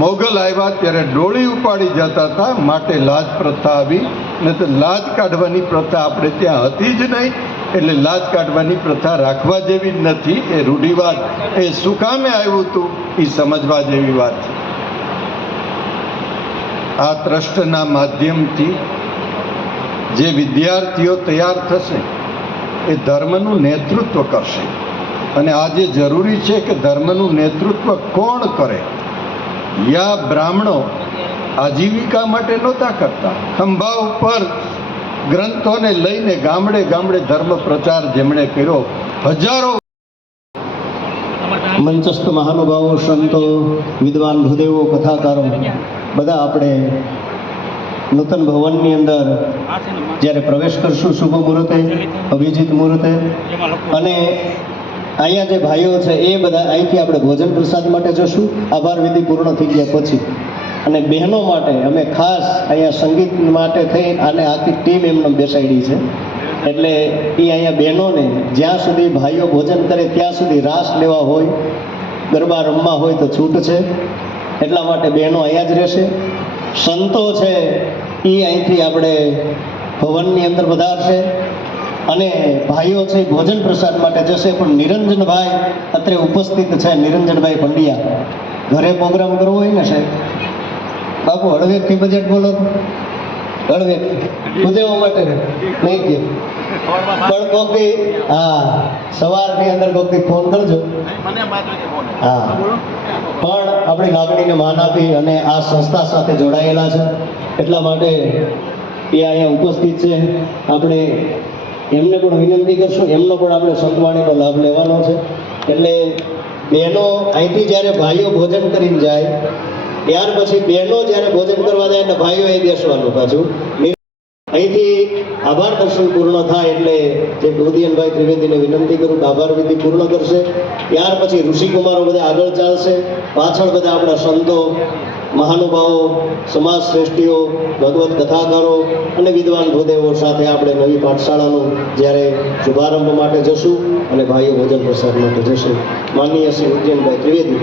મોગલ આવ્યા ત્યારે ડોળી ઉપાડી જતા હતા, માટે લાજ પ્રથા આવી, ને તો લાજ કાઢવાની પ્રથા આપણે ત્યાં હતી જ નહીં, એટલે લાજ કાઢવાની પ્રથા રાખવા જેવી જ નથી. એ રૂઢિવાદ એ સુકામે આવ્યું હતું એ સમજવા જેવી વાત છે. આ ટ્રસ્ટના માધ્યમથી જે વિદ્યાર્થીઓ તૈયાર થશે એ ધર્મનું નેતૃત્વ કરશે. અને આજે જરૂરી છે કે ધર્મનું નેતૃત્વ કોણ કરે? યા બ્રાહ્મણો આજીવિકા માટે નહોતા કરતા, ખંભા ઉપર ગ્રંથોને લઈને ગામડે ગામડે ધર્મ પ્રચાર જેમણે કર્યો. હજારો મંચસ્થ મહાનુભાવો, સંતો, વિદ્વાન ભૂદેવો, કથાકારો બધા આપણે નૂતન ભવનની અંદર જ્યારે પ્રવેશ કરશું શુભ મુહૂર્તે, અભિજીત મુહૂર્તે, અને અહીંયા જે ભાઈઓ છે એ બધા અહીંથી આપણે ભોજન પ્રસાદ માટે જશું આભાર વિધિ પૂર્ણ થઈ ગયા પછી. અને બહેનો માટે અમે ખાસ અહીંયા સંગીત માટે થઈ અને આખી ટીમ એમને બેસાડી છે, એટલે એ અહીંયા બહેનોને જ્યાં સુધી ભાઈઓ ભોજન કરે ત્યાં સુધી રાસ લેવા હોય, ગરબા રમવા હોય તો છૂટ છે, એટલા માટે બહેનો અહીંયા જ રહેશે. સંતો છે એ અહીંથી આપણે ભવનની અંદર વધારશે. અને ભાઈઓ છે એ ભોજન પ્રસાદ માટે જશે, પણ નિરંજનભાઈ અત્રે ઉપસ્થિત છે, નિરંજનભાઈ પંડ્યા. ઘરે પ્રોગ્રામ કરવો હોય ને સાહેબ, બાપુ હળવેકથી બજેટ બોલો તો. હળવેક ભૂદેવો માટે નહીં કે પણ કોકથી, હા સવારની અંદર કોકથી ફોન કરજો. હા પણ આપણી લાગણીને માન આપી અને આ સંસ્થા સાથે જોડાયેલા છે એટલા માટે એ અહીંયા ઉપસ્થિત છે. આપણે એમને પણ વિનંતી કરશું, એમનો પણ આપણે સંતવાણીનો લાભ લેવાનો છે. એટલે બહેનો અહીંથી જ્યારે ભાઈઓ ભોજન કરીને જાય ત્યાર પછી બહેનો જ્યારે ભોજન કરવા જાય એટલે ભાઈઓએ બેસવાનું પાછું. અહીંથી આભાર દર્શન પૂર્ણ થાય એટલે જે ગોદિયનભાઈ ત્રિવેદીને વિનંતી કરું કે આભાર વિધિ પૂર્ણ કરશે. ત્યાર પછી ઋષિકુમારો બધા આગળ ચાલશે, પાછળ બધા આપણા સંતો, મહાનુભાવો, સમાજ શ્રેષ્ઠીઓ, ભગવત કથાકારો અને વિદ્વાન ભૂદેવો સાથે આપણે નવી પાઠશાળાનું જ્યારે શુભારંભ માટે જશું અને ભાઈઓ ભોજન પ્રસાદ માટે જશું. માનનીય શ્રી ઉજ્જૈનભાઈ ત્રિવેદી.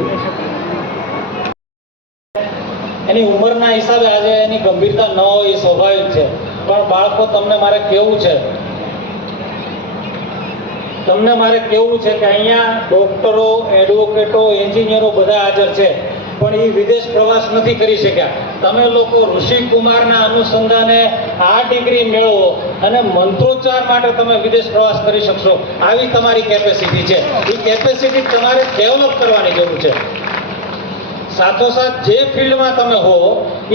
એની ઉંમરના હિસાબે આજે એની ગંભીરતા ન હોય એ સ્વાભાવિક છે, પણ બાળકો તમને મારે કેવું છે કે અહીંયા ડોક્ટરો, એડવોકેટો, એન્જિનિયરો બધા હાજર છે, પણ એ વિદેશ પ્રવાસ નથી કરી શક્યા. તમે લોકો ઋષિકુમારના અનુસંધાને આ ડિગ્રી મેળવો અને મંત્રોચ્ચાર માટે તમે વિદેશ પ્રવાસ કરી શકશો, આવી તમારી કેપેસિટી છે. એ કેપેસિટી તમારે ડેવલપ કરવાની જરૂર છે. સાથોસાથ જે ફિલ્ડમાં તમે હો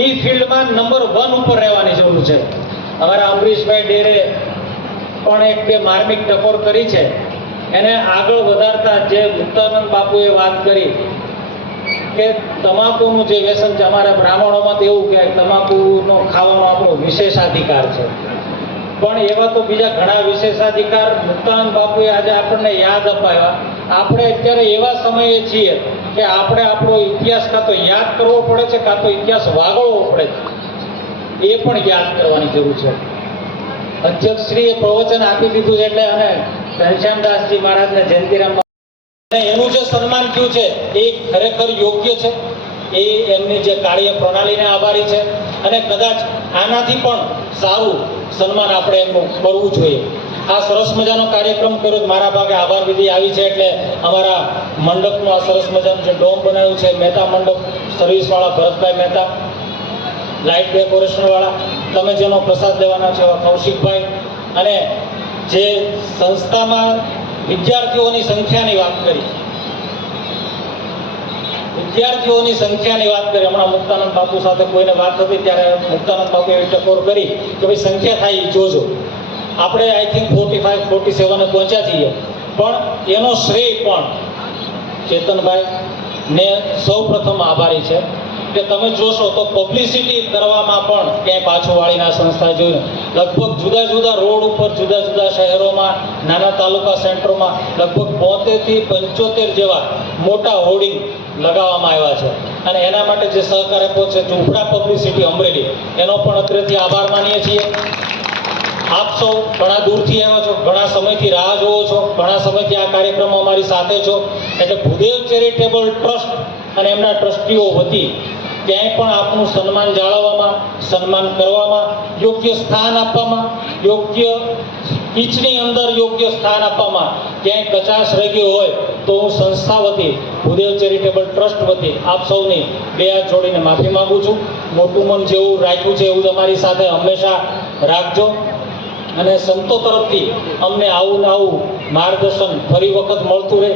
એ ફિલ્ડમાં નંબર 1 ઉપર રહેવાની જરૂર છે. અમારા અમરીશભાઈ ડેરે પણ એક બે માર્મિક ટકોર કરી છે. એને આગળ વધારતા જે મુક્તાનંદ બાપુએ વાત કરી કે તમાકુનું જે વ્યસન છે, અમારા બ્રાહ્મણોમાં તો એવું કહે તમાકુનો ખાવાનો આપણો વિશેષાધિકાર છે, પણ એવા તો બીજા ઘણા વિશેષાધિકાર મુક્તાનંદ બાપુએ આજે આપણને યાદ અપાવ્યા. આપણે અત્યારે એવા સમયે છીએ કે આપણે આપણો ઇતિહાસ કાં તો યાદ કરવો પડે છે, કાં તો ઇતિહાસ વાગળવો પડે છે. એ પણ યાદ કરવાની જરૂર છે. અધ્યક્ષશ્રીએ પ્રવચન આપી દીધું છે એટલે અને ઘનશ્યામદાસજી મહારાજને જયંતિરામ એનું જે સન્માન થયું છે એ ખરેખર યોગ્ય છે. એ એમની જે કાર્ય પ્રણાલીને આભારી છે અને કદાચ આનાથી પણ સારું સન્માન આપણે એમનું કરવું જોઈએ. આ સરસ મજાનો કાર્યક્રમ કર્યો, મારા ભાગે આભાર વિધિ આવી છે એટલે અમારા મંડપનું આ સરસ મજાનું જે ડોમ બનાવ્યું છે, મહેતા મંડપ સર્વિસવાળા ભરતભાઈ મહેતા, લાઇટ ડેકોરેશનવાળા, તમે જેનો પ્રસાદ લેવાના છો કૌશિકભાઈ, અને જે સંસ્થામાં વિદ્યાર્થીઓની સંખ્યાની વાત કરી, હમણાં મુક્તાનંદ બાપુ સાથે કોઈને વાત હતી ત્યારે મુક્તાનંદ બાપુ એવી ટકોર કરી કે ભાઈ સંખ્યા થાય એ જોજો. આપણે આઈ થિંક 45-47 પહોંચ્યા છીએ, પણ એનો શ્રેય પણ ચેતનભાઈ ને સૌ પ્રથમ આભારી છે કે તમે જોશો તો પબ્લિસિટી કરવામાં પણ ક્યાંય પાછું વાળીને આ સંસ્થા જોઈને લગભગ જુદા જુદા રોડ ઉપર, જુદા જુદા શહેરોમાં, નાના તાલુકા સેન્ટરોમાં લગભગ 75 થી 75 જેવા મોટા હોર્ડિંગ લગાવવામાં આવ્યા છે. અને એના માટે જે સહકાર આપ્યો છે ઝૂંપડા પબ્લિસિટી અમરેલી, એનો પણ અત્રેથી આભાર માનીએ છીએ. આપ સૌ ઘણા દૂરથી આવ્યા છો, ઘણા સમયથી રાહ જોવો છો, ઘણા સમયથી આ કાર્યક્રમમાં અમારી સાથે છો, એટલે ભૂદેવ ચેરિટેબલ ટ્રસ્ટ અને એમના ટ્રસ્ટીઓ વતી ક્યાંય પણ આપનું સન્માન જાળવવામાં, સન્માન કરવામાં, યોગ્ય સ્થાન આપવામાં, યોગ્ય પીચની અંદર યોગ્ય સ્થાન આપવામાં ક્યાંય કચાશ રહી ગયો હોય તો હું સંસ્થા વતી, ભૂદેવ ચેરિટેબલ ટ્રસ્ટ વતી આપ સૌની બે હાથ જોડીને માફી માંગુ છું. મોટું મન જેવું રાખ્યું છે એવું તમારી સાથે હંમેશા રાખજો અને સંતો તરફથી અમને આવું ને આવું માર્ગદર્શન ફરી વખત મળતું રહે.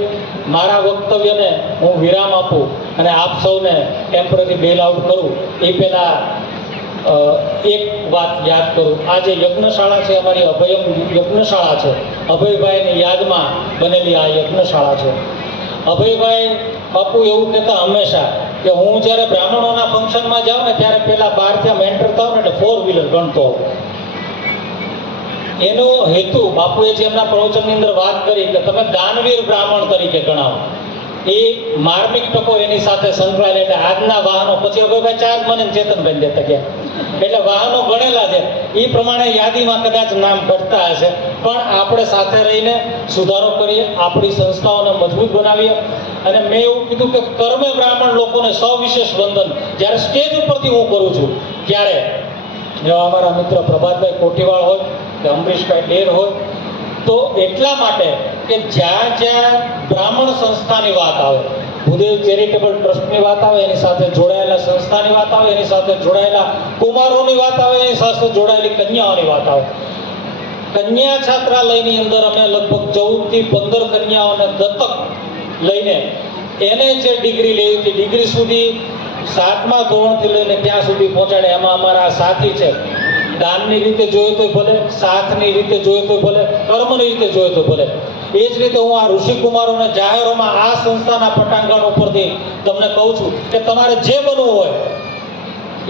મારા વક્તવ્યને હું વિરામ આપું અને આપ સૌને ટેમ્પરરી બેલ આઉટ કરું એ પહેલાં એક વાત યાદ કરું. આ જે યજ્ઞશાળા છે, અમારી અભયમ યજ્ઞશાળા છે, અભયભાઈની યાદમાં બનેલી આ યજ્ઞશાળા છે. અભયભાઈ બાપુ એવું કહેતા હંમેશા કે હું જ્યારે બ્રાહ્મણોના ફંક્શનમાં જાઉં ને ત્યારે પહેલાં બહારથી આમ એન્ટર થાવ ને એટલે 4-વ્હીલર ગણતો હોઉં. એનો હેતુ બાપુએ જે એમના પ્રવચનની અંદર વાત કરી કે તમે દાનવીર બ્રાહ્મણ તરીકે ગણાવો, એ માર્મિક ટકોર એની સાથે સંકળાયેલા. એટલે આજના વાહનો પછી અભયભાઈ ચાર મને ચેતનભાઈ દેતા ગયા એટલે વાહનો ગણેલા છે, એ પ્રમાણે યાદીમાં કદાચ નામ ઘટતા હશે, પણ આપણે સાથે રહીને સુધારો કરીએ, આપણી સંસ્થાઓને મજબૂત બનાવીએ. અને મેં એવું કીધું કે કર્મે બ્રાહ્મણ લોકોને સવિશેષ વંદન જ્યારે સ્ટેજ ઉપરથી હું કરું છું ત્યારે અમારા મિત્ર પ્રભાતભાઈ કોઠીવાળ હોય કે અમરીશભાઈ ડેર હોય તો એટલા માટે કે જ્યાં જ્યાં બ્રાહ્મણ સંસ્થાની વાત આવે, ભૂદેવ ચેરિટેબલ ટ્રસ્ટની વાત આવે, એની સાથે જોડાયેલા સંસ્થાની વાત આવે, એની સાથે જોડાયેલા કુમારોની વાત આવે, એની સાથે જોડાયેલી કન્યાઓની વાત આવે, કન્યા છાત્રાલયની અંદર અમે લગભગ 14 થી 15 કન્યાઓને દત્તક લઈને એને જે ડિગ્રી લેવી હતી ડિગ્રી સુધી 7મા ધોરણથી લઈને ત્યાં સુધી પહોંચાડે. એમાં અમારા સાથી છે. દાનની રીતે જોઈએ તો ભલે, સાથની રીતે જોઈએ તો ભલે, કર્મની રીતે જોઈએ તો ભલે. એ જ રીતે હું આ ઋષિકુમારોને જાહેરોમાં આ સંસ્થાના પટાંગણ ઉપરથી તમને કહું છું કે તમારે જે બનવું હોય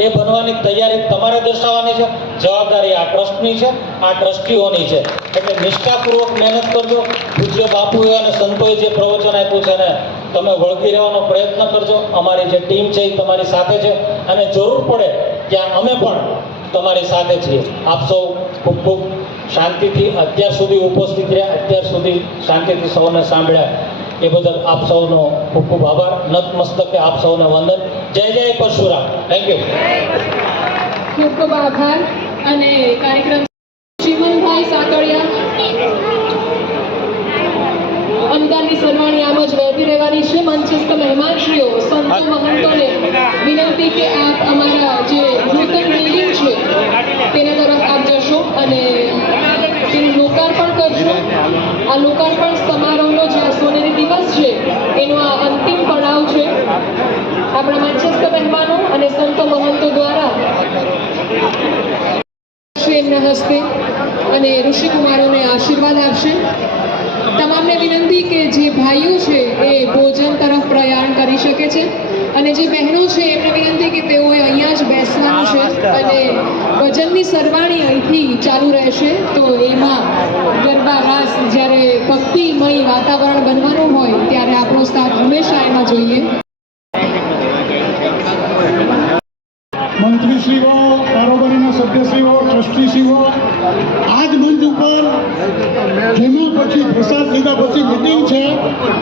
એ બનવાની તૈયારી તમારે દર્શાવવાની છે. જવાબદારી આ ટ્રસ્ટની છે, આ ટ્રસ્ટીઓની છે. એટલે નિષ્ઠાપૂર્વક મહેનત કરજો. પૂજ્ય બાપુએ અને સંતોએ જે પ્રવચન આપ્યું છે ને તમે વળગી રહેવાનો પ્રયત્ન કરજો. અમારી જે ટીમ છે એ તમારી સાથે છે અને જરૂર પડે ત્યાં અમે પણ તમારી સાથે છીએ. આપ સૌ ખૂબ ખૂબ શાંતિથી અત્યાર સુધી ઉપસ્થિત રહ્યા, અત્યાર સુધી શાંતિથી સૌને સાંભળ્યા એ બદલ આપ સૌનો ખૂબ ખૂબ આભાર. નતમસ્તકે આપ સૌને વંદન. જય જય પરશુરામ. Thank you. ખૂબ ખૂબ આભાર. અને કાર્યક્રમ શ્રીમંતભાઈ સાકળિયા, અનુદાનની સરવાણી આમ જ વહેતી રહેવાની છે. મંચસ્થ મહેમાનશ્રીઓ, સંતો મહંતોને વિનંતી કે આપ અમારા જે નૂતન બિલ્ડિંગ છે તેના તરફ આપ જશો અને તેનું લોકાર્પણ કરશો. આ લોકાર્પણ સમારોહનો જે આ સોનેરી દિવસ છે એનો આ અંતિમ પડાવ છે. આપણા મંચસ્થ મહેમાનો અને સંતો મહંતો દ્વારા એમના હસ્તે અને ઋષિકુમારોને આશીર્વાદ આપશે. તમામને વિનંતી કે જે ભાઈઓ છે એ ભોજન તરફ પ્રયાણ કરી શકે છે અને જે બહેનો છે એમને વિનંતી કે તેઓએ અહીંયા જ બેસવાનું છે અને ભજનની સરવાણી અહીંથી ચાલુ રહેશે. તો એમાં ગરબા રાસ જ્યારે ભક્તિમય વાતાવરણ બનવાનું હોય ત્યારે આપણો સાથ હંમેશા એમાં જોઈએ. મંત્રીશ્રીઓ, કારોબારીના સભ્યશ્રીઓ, ટ્રસ્ટીશ્રીઓ, આજ મંચ ઉપર જેમાં પછી પ્રસાદ લીધા પછી મિટિંગ છે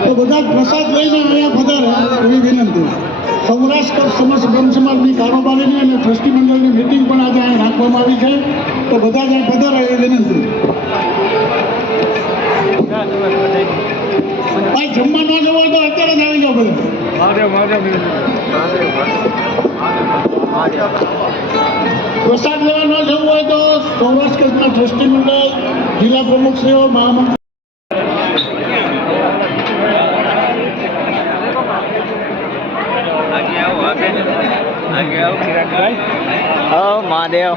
તો બધા જ પ્રસાદ લઈને અહીંયા પધારે એવી વિનંતી. સૌરાષ્ટ્ર સમસ્ત બ્રહ્મ સમાજની કારોબારીની અને ટ્રસ્ટી મંડળની મિટિંગ પણ આજે અહીંયા રાખવામાં આવી છે તો બધા જ અહીં પધારે એવી વિનંતી. ભાઈ જમવા ન જવું હોય તો અત્યારે જ આવી જાઓ બધા. પ્રસાદ લેવા ન જવું હોય તો સૌરાષ્ટ્ર કચ્છના ટ્રસ્ટી મંડળ, જિલ્લા પ્રમુખશ્રીઓ, મહામંત્રી મહાદેવ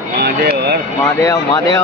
મહાદેવ મહાદેવ.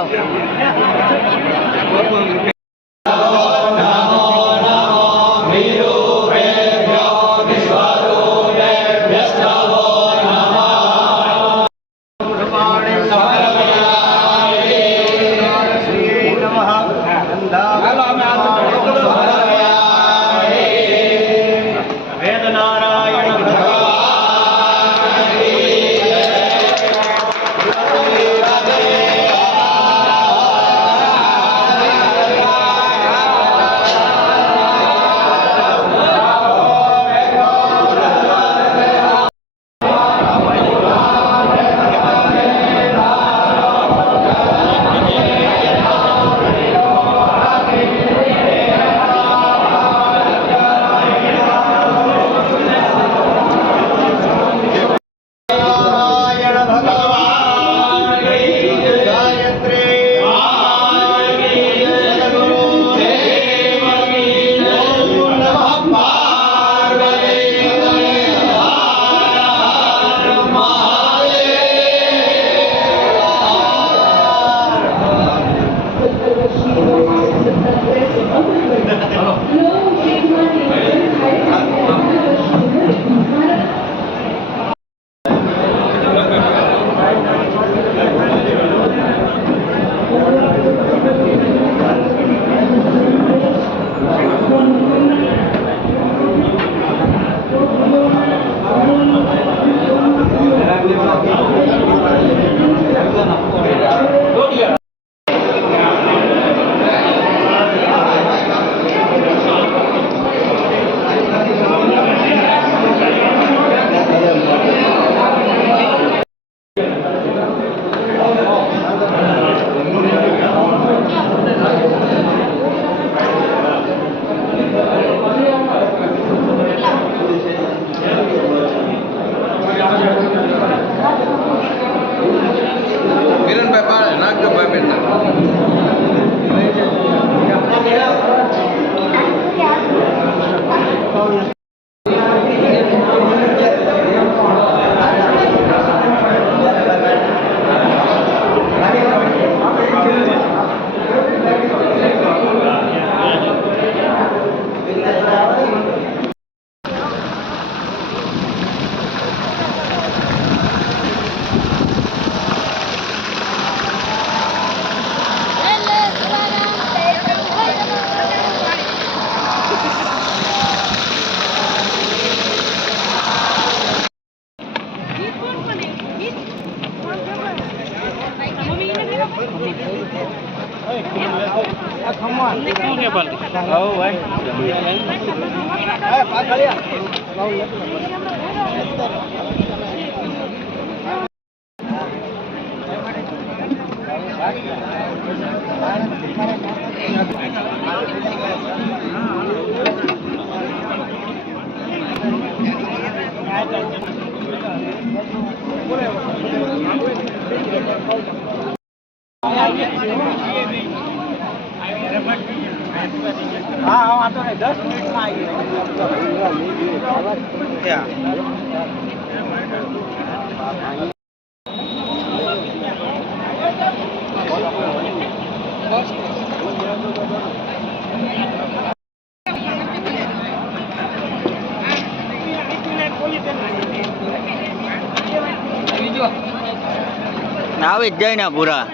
આવી જ જાય ને પૂરા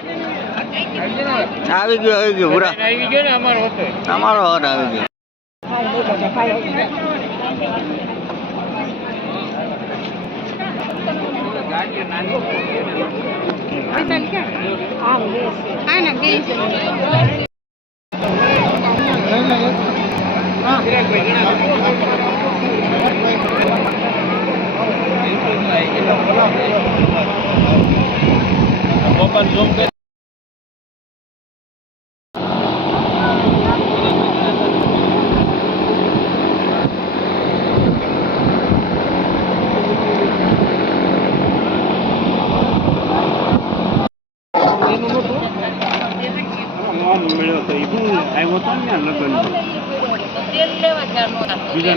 આવી ગયો પૂરા અમારો હટ આવી ગયો. બીજા